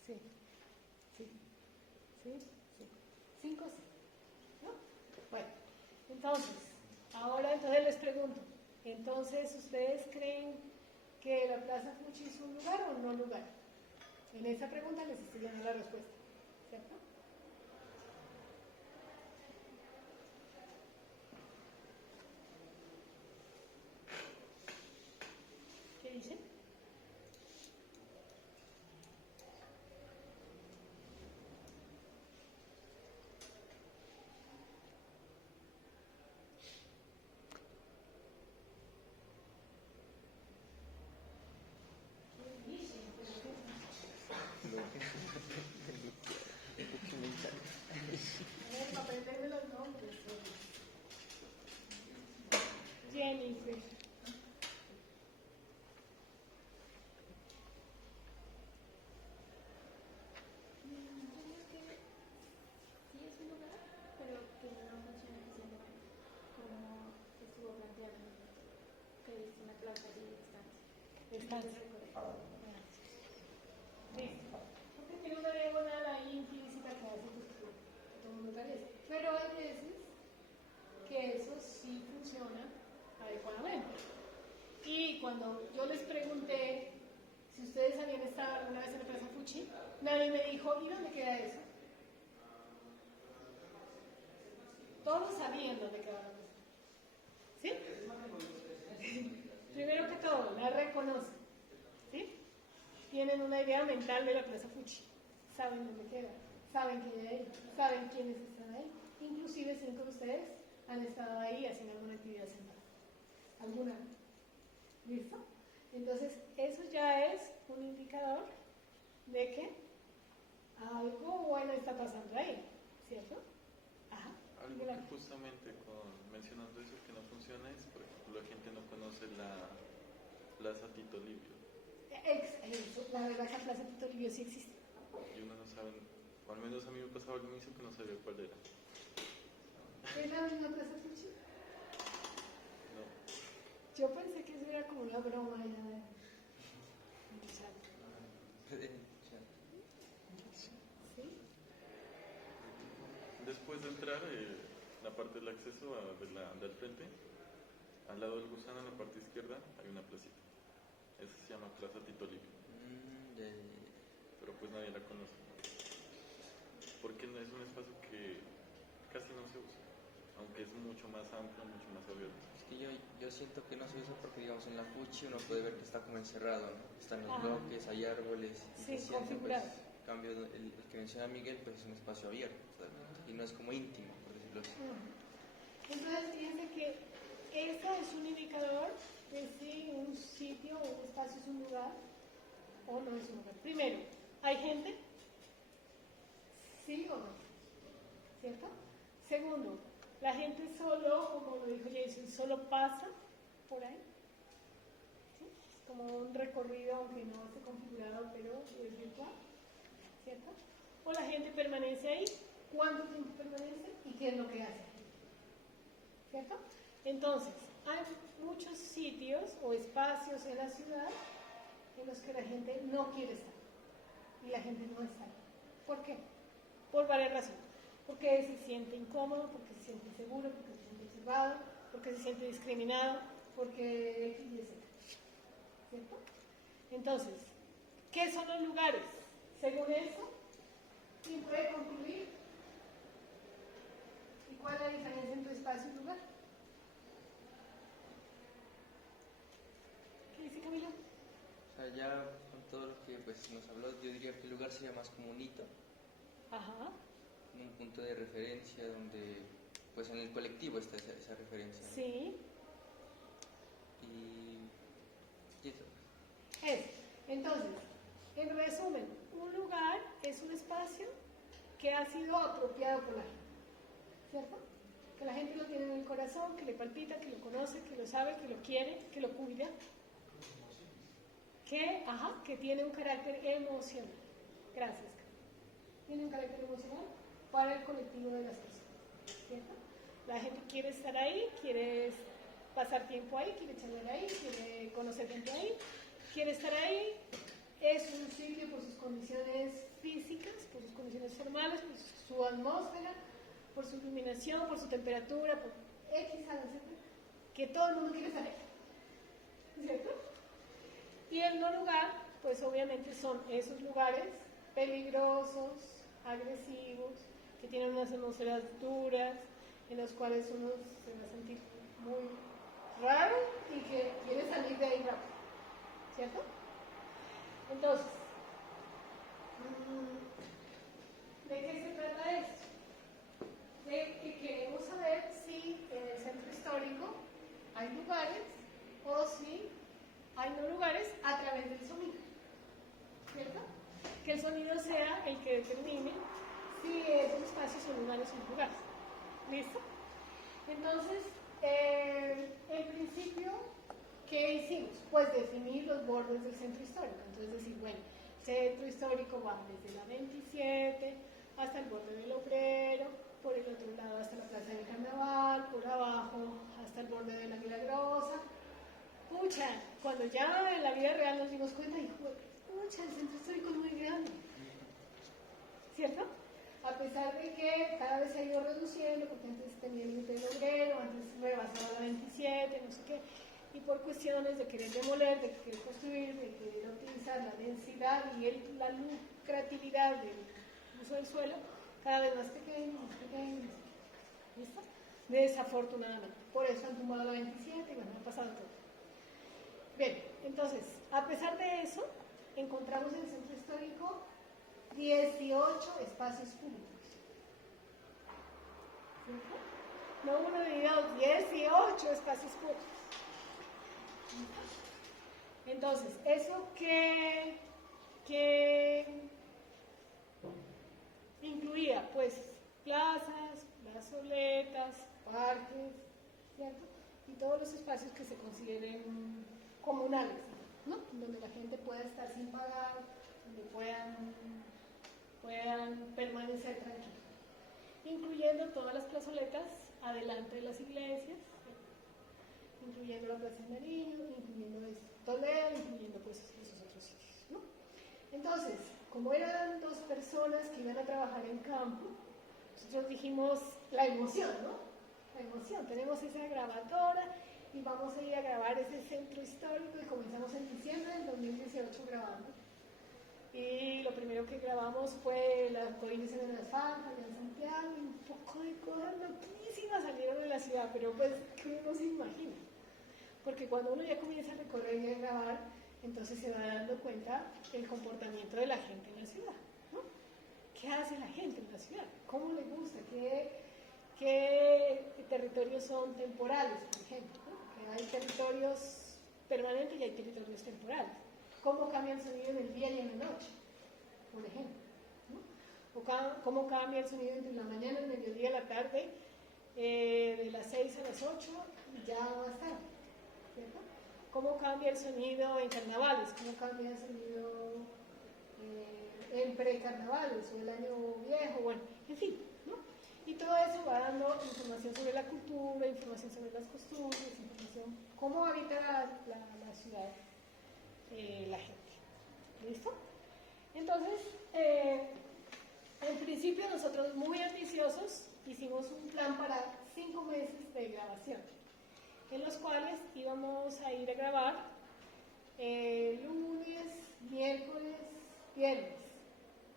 Sí. Sí. Sí. Sí. 5 sí. ¿No? Bueno, entonces, ahora entonces les pregunto, entonces, ¿ustedes creen que la Plaza Fuchi es un lugar o no lugar? En esa pregunta les estoy dando la respuesta, ¿cierto? ¿Qué dicen? A ver, para aprenderme los nombres. Jennifer. Yo digo que sí es un lugar, pero que no funciona eficientemente, como estuvo planteado, que es una plaza de distancia. Descansa. Listo. Porque tiene una diagonal ahí implícita que hace que todo el mundo carece. Pero hay veces que eso sí funciona adecuadamente. Y cuando yo les pregunté si ustedes habían estado alguna vez en la Plaza Fuchi, nadie me dijo, ¿y dónde queda eso? Todos sabían dónde quedaba la Plaza. ¿Sí? Primero que todo, la reconocen. ¿Sí? Tienen una idea mental de la Plaza Fuchi. Saben dónde queda, saben quién hay ahí, saben quiénes están ahí. Inclusive 5 de ustedes han estado ahí haciendo alguna actividad sentada. ¿Alguna? ¿Listo? Entonces, eso ya es un indicador de que algo bueno está pasando ahí, ¿cierto? Ajá. Algo que justamente mencionando eso que no funciona es, por ejemplo, la gente no conoce la Plaza Tito Livio. La verdad que la Plaza Tito Livio sí existe. Y uno no sabe, o al menos a mí me pasaba algo mismo que no sabía cuál era. ¿Es la misma Plaza Fuchi? No. Yo pensé que eso era como una broma ya de... ¿Sí? Después de entrar, la parte del acceso del frente, al lado del gusano, en la parte izquierda, hay una placita. Esa se llama Plaza Tito Livio. Pero pues nadie la conoce. Porque no es un espacio que casi no se usa, aunque es mucho más amplio, mucho más abierto. Es que yo siento que no se usa porque, digamos, en la Fuchi uno puede ver que está como encerrado, ¿no? Están los bloques, hay árboles, y Sí, se siente, pues, configurado. en cambio, el que menciona Miguel, pues es un espacio abierto, totalmente, y no es como íntimo, por decirlo así. Entonces, fíjense que este es un indicador de si un sitio o un espacio es un lugar o no es un lugar. Primero, ¿hay gente? ¿Sí o no? ¿Cierto? Segundo, la gente solo, como lo dijo Jason, solo pasa por ahí. ¿Sí? Es como un recorrido, aunque no esté configurado, pero es virtual. ¿Cierto? O la gente permanece ahí. ¿Cuánto tiempo permanece? ¿Y qué es lo que hace? ¿Cierto? Entonces, hay muchos sitios o espacios en la ciudad en los que la gente no quiere estar. Y la gente no está ahí. ¿Por qué? Por varias razones. Porque se siente incómodo, porque se siente inseguro, porque se siente observado, porque se siente discriminado, porque X y Z. ¿Cierto? Entonces, ¿qué son los lugares? Según eso, ¿quién puede concluir? ¿Y cuál es la diferencia entre espacio y lugar? ¿Qué dice Camilo? O sea, ya con todo lo que pues, nos habló, yo diría que el lugar sería más como un hito, Ajá. un punto de referencia donde, pues en el colectivo está esa referencia, ¿no? Sí. Y eso. Es. Entonces, En resumen, un lugar es un espacio que ha sido apropiado por la gente, ¿cierto? Que la gente lo tiene en el corazón, que le palpita, que lo conoce, que lo sabe, que lo quiere, que lo cuida, que tiene un carácter emocional. Gracias. Tiene un carácter emocional para el colectivo de las personas, ¿cierto? La gente quiere estar ahí, quiere pasar tiempo ahí, quiere charlar ahí, quiere conocer gente ahí, quiere estar ahí. Es un sitio por sus condiciones físicas, por sus condiciones formales, por su atmósfera, por su iluminación, por su temperatura, por X, etc. Que todo el mundo quiere estar ahí, ¿cierto? Y el no lugar, pues obviamente son esos lugares peligrosos, agresivos, que tienen unas atmósferas duras, en los cuales uno se va a sentir muy raro y que quiere salir de ahí rápido, ¿cierto? Entonces, ¿de qué se trata esto? De que queremos saber si en el centro histórico hay lugares o si hay no lugares a través del sonido, ¿cierto? Que el sonido sea el que determine si esos espacios son lugares o no lugares. ¿Listo? Entonces, en principio, ¿qué hicimos? Pues definir los bordes del centro histórico. Entonces decir, bueno, el centro histórico va desde la 27 hasta el borde del Obrero, por el otro lado hasta la Plaza del Carnaval, por abajo hasta el borde de la Milagrosa. Pucha, cuando ya en la vida real nos dimos cuenta, pucha, el centro histórico es muy grande, ¿cierto? A pesar de que cada vez se ha ido reduciendo, porque antes tenía el límite del Obrero, antes rebasaba la 27, no sé qué, y por cuestiones de querer demoler, de querer construir, de querer optimizar la densidad y la lucratividad del uso del suelo, cada vez más pequeño, más pequeño, más pequeño. ¿Listo? Desafortunadamente. Por eso han tumbado la 27 y bueno, ha pasado todo. Bien, entonces, a pesar de eso, encontramos en el centro histórico 18 espacios públicos. ¿Cierto? No uno de 18 espacios públicos. Entonces, ¿eso qué incluía? Pues plazas, plazoletas, parques, ¿cierto? Y todos los espacios que se consideren comunales, ¿no? Donde la gente pueda estar sin pagar, donde puedan permanecer tranquilos, incluyendo todas las plazoletas adelante de las iglesias, ¿sí? Incluyendo la Plaza de Nariño, incluyendo Toledo, incluyendo pues esos otros sitios, ¿no? Entonces, como eran 2 personas que iban a trabajar en campo, nosotros dijimos la emoción, ¿no? La emoción, tenemos esa grabadora y vamos a ir a grabar ese centro histórico y comenzamos en diciembre del 2018 grabando. Y lo primero que grabamos fue la arcoíris en el asfalto, allá en Santiago, y un poco de cosas loquísimas salieron de la ciudad, pero pues, ¿qué uno se imagina? Porque cuando uno ya comienza a recorrer y a grabar, entonces se va dando cuenta del comportamiento de la gente en la ciudad, ¿no? ¿Qué hace la gente en la ciudad? ¿Cómo le gusta? ¿Qué territorios son temporales, por ejemplo? ¿No? Que hay territorios permanentes y hay territorios temporales. ¿Cómo cambia el sonido en el día y en la noche, por ejemplo? ¿No? O cómo cambia el sonido entre la mañana, el mediodía, la tarde, de las 6 a las 8 y ya más tarde, ¿cierto? ¿Cómo cambia el sonido en carnavales? ¿Cómo cambia el sonido en precarnavales o el año viejo? Bueno, en fin, ¿no? Y todo eso va dando información sobre la cultura, información sobre las costumbres, información cómo habita la ciudad la gente. ¿Listo? Entonces, en principio nosotros muy ambiciosos hicimos un plan para 5 meses de grabación, en los cuales íbamos a ir a grabar lunes, miércoles, viernes,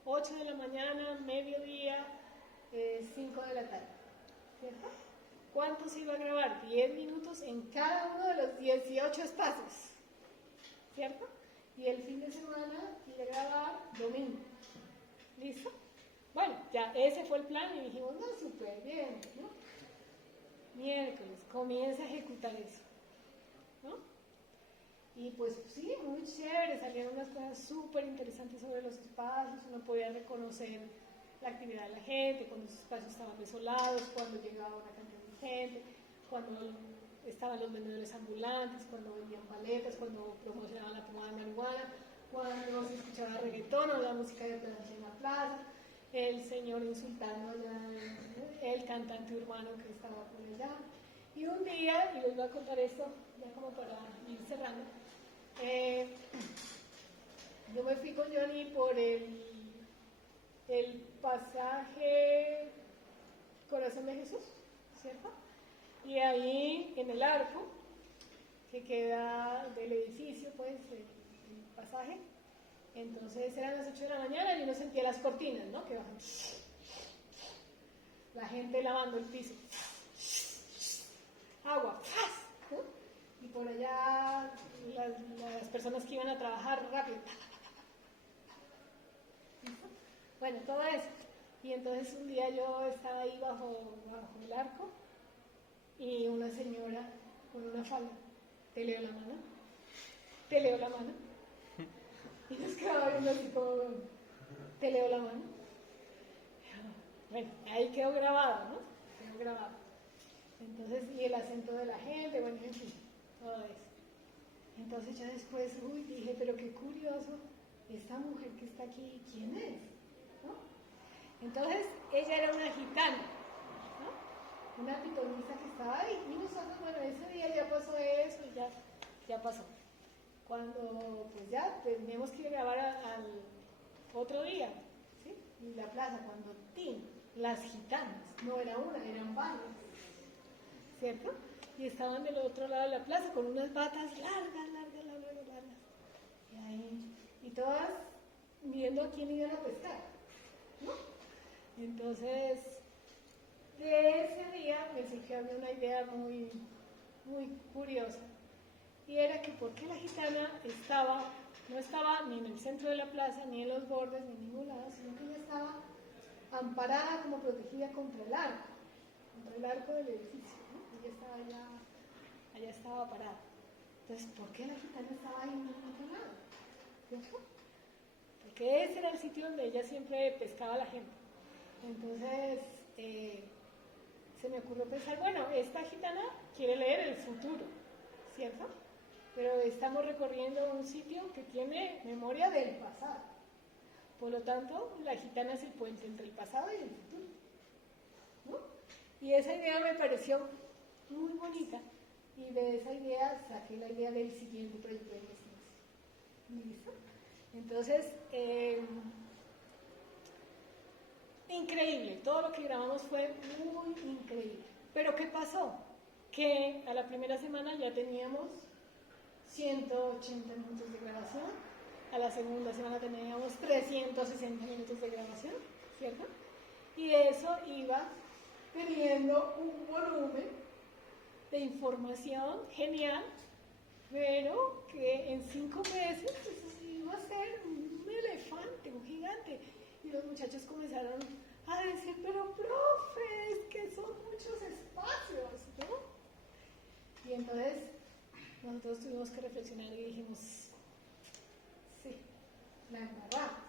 8 de la mañana, mediodía, 5 de la tarde, ¿cierto? ¿Cuánto se iba a grabar? 10 minutos en cada uno de los 18 espacios, ¿cierto? Y el fin de semana ir a grabar domingo. ¿Listo? Bueno, ya ese fue el plan y dijimos, no, súper bien, ¿no? Miércoles, comienza a ejecutar eso, ¿no? Y pues sí, muy chévere, salieron unas cosas súper interesantes sobre los espacios, uno podía reconocer la actividad de la gente, cuando los espacios estaban desolados, cuando llegaba una cantidad de gente, cuando estaban los vendedores ambulantes, cuando vendían paletas, cuando promocionaban la pomada de marihuana, cuando se escuchaba reggaetón o la música de plaza en la plaza, el señor insultando allá, el cantante urbano que estaba por allá. Y un día, y les voy a contar esto ya como para ir cerrando, yo me fui con Johnny por el pasaje Corazón de Jesús, ¿cierto? Y ahí en el arco que queda del edificio, pues el pasaje, entonces eran las 8 de la mañana y uno sentía las cortinas, ¿no? Que bajan, la gente lavando el piso, agua, ¿no? Y por allá las personas que iban a trabajar rápido. ¿Listo? Bueno, todo eso. Y entonces un día yo estaba ahí bajo el arco y una señora con una falda, te leo la mano, y nos quedaba viendo así como, te leo la mano. Bueno, ahí quedó grabado, ¿no? Quedó grabado. Entonces, y el acento de la gente, bueno, en fin, todo eso. Entonces yo después, dije, pero qué curioso, esta mujer que está aquí, ¿quién es? ¿No? Entonces, ella era una gitana, ¿no? Una pitonisa que estaba ahí, y nosotros, bueno, ese día ya pasó eso, y ya pasó. Cuando, pues ya, teníamos que grabar al otro día, ¿sí? En la plaza, cuando las gitanas, no era una, eran varias, ¿cierto? Y estaban del otro lado de la plaza con unas batas largas. Y todas viendo a quién iban a pescar, ¿no? Entonces, de ese día me surgió a mí una idea muy, muy curiosa. Y era que por qué la gitana no estaba ni en el centro de la plaza, ni en los bordes, ni en ningún lado, sino que ella estaba amparada como protegida contra el arco del edificio, ¿no? Ella allá estaba parada. Entonces, ¿por qué la gitana estaba ahí en otro lado? ¿Cierto? Porque ese era el sitio donde ella siempre pescaba a la gente. Entonces, se me ocurrió pensar, bueno, esta gitana quiere leer el futuro, ¿cierto? Pero estamos recorriendo un sitio que tiene memoria del pasado. Por lo tanto, la gitana es el puente entre el pasado y el futuro, ¿no? Y esa idea me pareció muy bonita, y de esa idea saqué la idea del siguiente proyecto de investigación. ¿Listo? Entonces, increíble, todo lo que grabamos fue muy increíble. Pero ¿qué pasó? Que a la primera semana ya teníamos 180 minutos de grabación, a la segunda semana teníamos 360 minutos de grabación, ¿cierto? Y eso iba teniendo un volumen de información genial, pero que en 5 meses pues, iba a ser un elefante, un gigante. Y los muchachos comenzaron a decir, pero profe, es que son muchos espacios, ¿no? Y entonces nosotros tuvimos que reflexionar y dijimos, sí, la embarramos.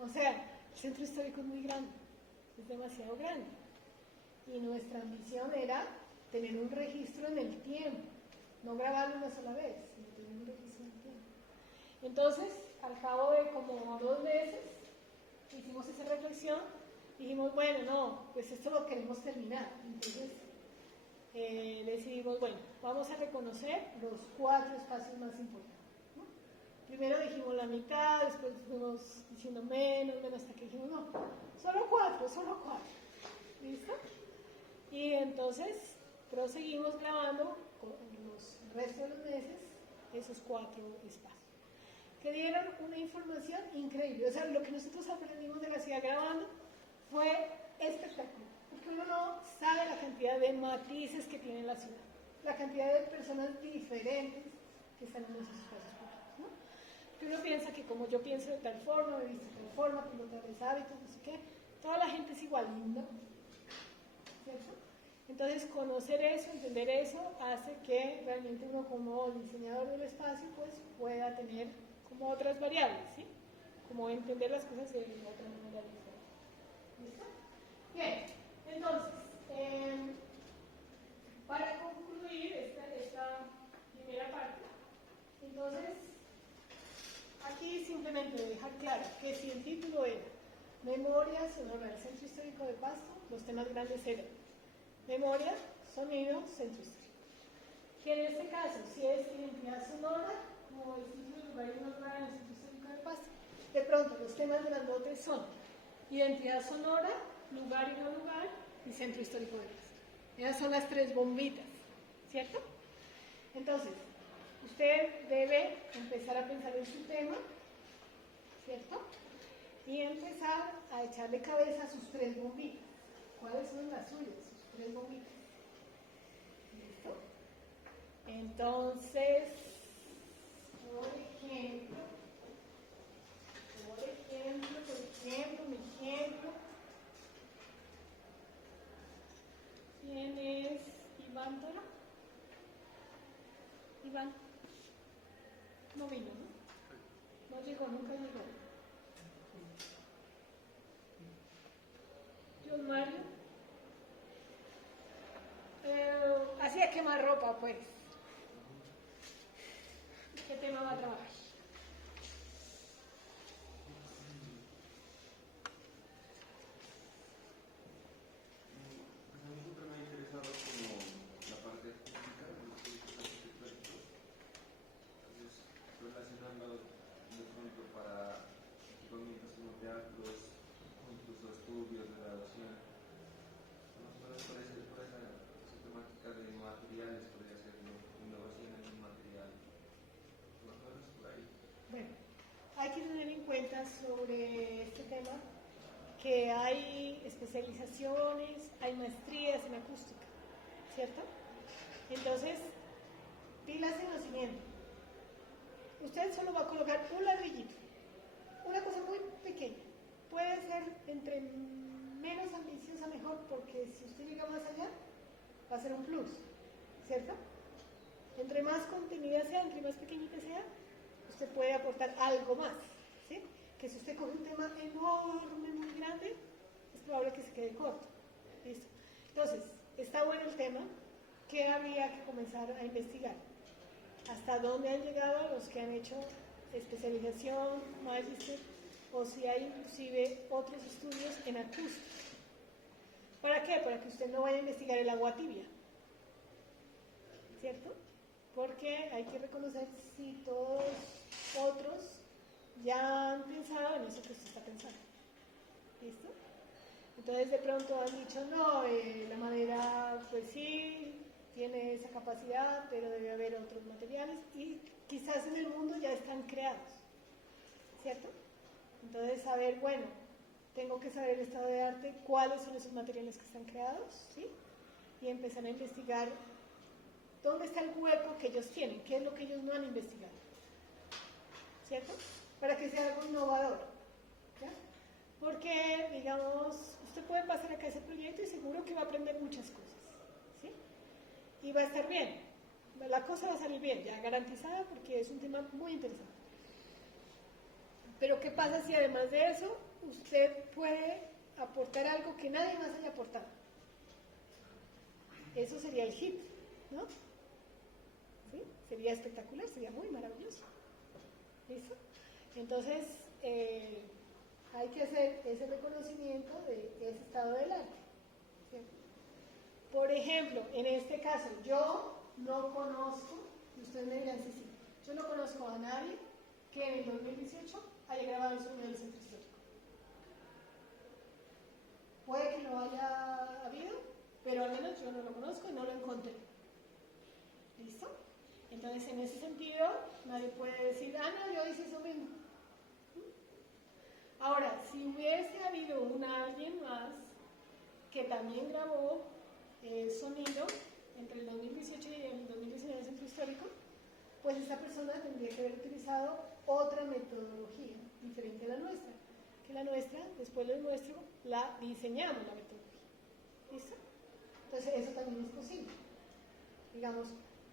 O sea, el centro histórico es muy grande, es demasiado grande. Y nuestra ambición era tener un registro en el tiempo, no grabarlo una sola vez, sino tener un registro en el tiempo. Entonces, al cabo de como 2 meses, hicimos esa reflexión y dijimos, bueno, no, pues esto lo queremos terminar. Entonces, decidimos, bueno, vamos a reconocer los 4 espacios más importantes, ¿no? Primero dijimos la mitad, después fuimos diciendo menos, hasta que dijimos, no, solo 4. ¿Listo? Y entonces proseguimos grabando con los restos de los meses esos 4 espacios, que dieron una información increíble. O sea, lo que nosotros aprendimos de la ciudad grabando fue espectacular, porque uno no sabe la cantidad de matices que tiene la ciudad, la cantidad de personas diferentes que están en esos espacios públicos, ¿no? Que uno piensa que como yo pienso de tal forma, me visto de tal forma, tengo tales hábitos, no sé qué, toda la gente es igual, ¿no? ¿Cierto? Entonces, conocer eso, entender eso, hace que realmente uno como diseñador del espacio pues pueda tener como otras variables, ¿sí? Como entender las cosas de otra manera diferente. ¿Listo? Bien, entonces, para concluir esta primera parte, entonces, aquí simplemente dejar claro que si el título era Memoria sonora del Centro Histórico de Pasto, los temas grandes eran memoria, sonido, centro histórico. Que en este caso, si es identidad sonora, como el título del lugar y no lugar en el Centro Histórico de Pasto, de pronto los temas grandotes son identidad sonora, lugar y no lugar, y Centro Histórico de Pasto. Esas son las tres bombitas, ¿cierto? Entonces, usted debe empezar a pensar en su tema, ¿cierto? Y empezar a echarle cabeza a sus tres bombitas. ¿Cuáles son las suyas? Sus tres bombitas. ¿Listo? Entonces, por ejemplo, mi ejemplo, ¿quién es Iván Toro? Iván. No vino, ¿no? No llegó, nunca llegó. John Mario. Hacía quemar ropa, pues. ¿Qué tema va a trabajar? A mí siempre me ha interesado como la parte artística de los proyectos arquitectónicos. Entonces, relacionando de pronto para equipamientos como teatros, incluso estudios de graduación. Más o menos por esa temática de materiales podría ser, ¿no? Innovación en un material. Más o menos por ahí. Bueno, hay que tener en cuenta sobre este tema que hay especializaciones, hay maestrías en acústica, ¿cierto? Entonces, pilas en lo siguiente. Usted solo va a colocar un ladrillito, una cosa muy pequeña. Puede ser entre menos ambiciosa mejor, porque si usted llega más allá, va a ser un plus, ¿cierto? Entre más contenida sea, entre más pequeñita sea, usted puede aportar algo más, ¿sí? Que si usted coge un tema enorme, muy grande, es probable que se quede corto. ¿Listo? Entonces, está bueno el tema, ¿qué habría que comenzar a investigar? ¿Hasta dónde han llegado los que han hecho especialización, magister, o si hay inclusive otros estudios en acústica? ¿Para qué? Para que usted no vaya a investigar el agua tibia, ¿cierto? Porque hay que reconocer si todos otros ya han pensado en eso que usted está pensando. ¿Listo? Entonces de pronto han dicho, no, la madera pues sí, tiene esa capacidad, pero debe haber otros materiales y quizás en el mundo ya están creados, ¿cierto? Entonces saber, bueno, tengo que saber el estado de arte, cuáles son esos materiales que están creados, ¿sí? Y empezar a investigar dónde está el hueco que ellos tienen, qué es lo que ellos no han investigado, ¿cierto? Para que sea algo innovador, ¿ya? Porque, digamos, usted puede pasar acá ese proyecto y seguro que va a aprender muchas cosas, ¿sí? Y va a estar bien, la cosa va a salir bien, ya garantizada, porque es un tema muy interesante. Pero ¿qué pasa si además de eso usted puede aportar algo que nadie más haya aportado? Eso sería el hit, ¿no? ¿Sí? Sería espectacular, sería muy maravilloso. ¿Listo? Entonces, hay que hacer ese reconocimiento de ese estado del arte. ¿Sí? Por ejemplo, en este caso, yo no conozco, y ustedes me dirán, sí, yo no conozco a nadie que en el 2018 haya grabado el sonido del centro histórico. Puede que lo haya habido, pero al menos yo no lo conozco y no lo encontré. ¿Listo? Entonces, en ese sentido, nadie puede decir, no, yo hice eso mismo. Ahora, si hubiese habido alguien más que también grabó sonido entre el 2018 y el 2019 en el centro histórico, pues esa persona tendría que haber utilizado otra metodología diferente a la nuestra. Que la nuestra, después les muestro, la diseñamos la metodología. ¿Listo? Entonces, Entonces eso también es posible. Digamos,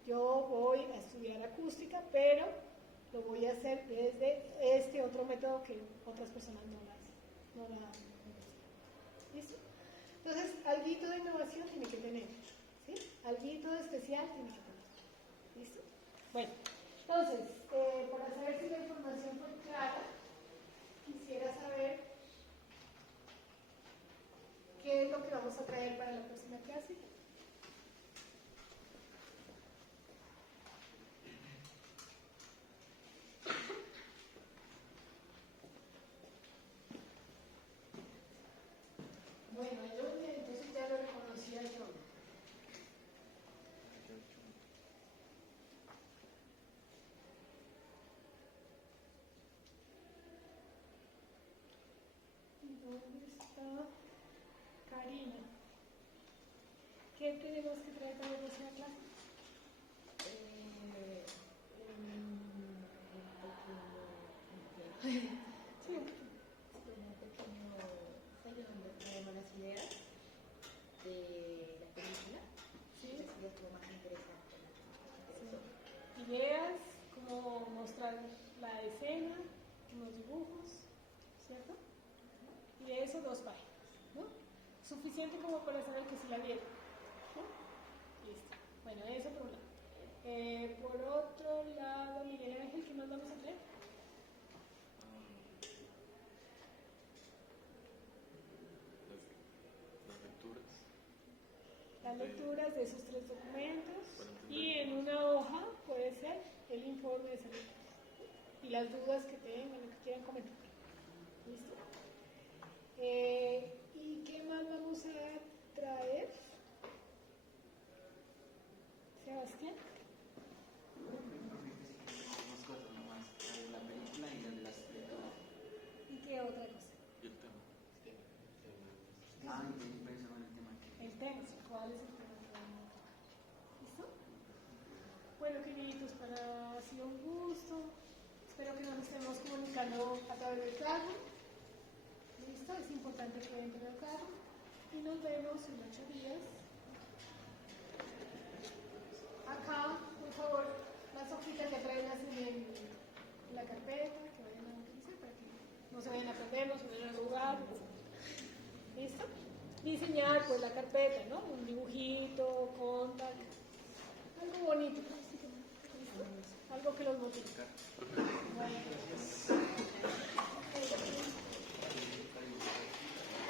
yo voy a estudiar acústica, pero lo voy a hacer desde este otro método que otras personas no la hacen. No la hacen. ¿Listo? Entonces, alguito de innovación tiene que tener, ¿sí? Alguito de especial tiene que tener. ¿Listo? Bueno, entonces, para saber si la información fue clara, quisiera saber qué es lo que vamos a traer para la próxima clase. Bueno, yo entonces ya lo reconocía yo. ¿Dónde está Karina? ¿Qué tenemos que traer para la próxima clase? Sí, un pequeño ensayo donde traemos las ideas de la película. sí, Así estuvo más interesante. ideas, cómo mostrar la escena, unos dibujos, ¿cierto? Y de eso 2 páginas, ¿no? Suficiente como para saber que sí la vieron, ¿no? Listo. Bueno, eso por un lado. Por otro lado, Miguel Ángel, ¿qué más vamos a traer? Las lecturas. Las lecturas de esos 3 documentos Para entender y en una hoja puede ser el informe de salud y las dudas que tengan, lo que quieran comentar. ¿Listo? ¿Y qué más vamos a traer? Sebastián. Dos cosas nomás, la de la película y la de las lecturas. ¿Y qué otra cosa? Y el tema. Ah, y pensaba en el tema que... El tema. ¿Cuál es el tema que vamos a tocar? ¿Listo? Bueno, queriditos, para ha sido un gusto. Espero que nos estemos comunicando a través del carro. ¿Listo? Es importante que entren al carro. Y nos vemos en 8 días. Acá, por favor, las hojitas ya traerlas en la carpeta que vayan a utilizar para que no se vayan a perder, no se vayan a jugar. ¿Listo? Diseñar pues la carpeta, ¿no? Un dibujito, contact, algo bonito. ¿Listo? Algo que los motive. Bueno.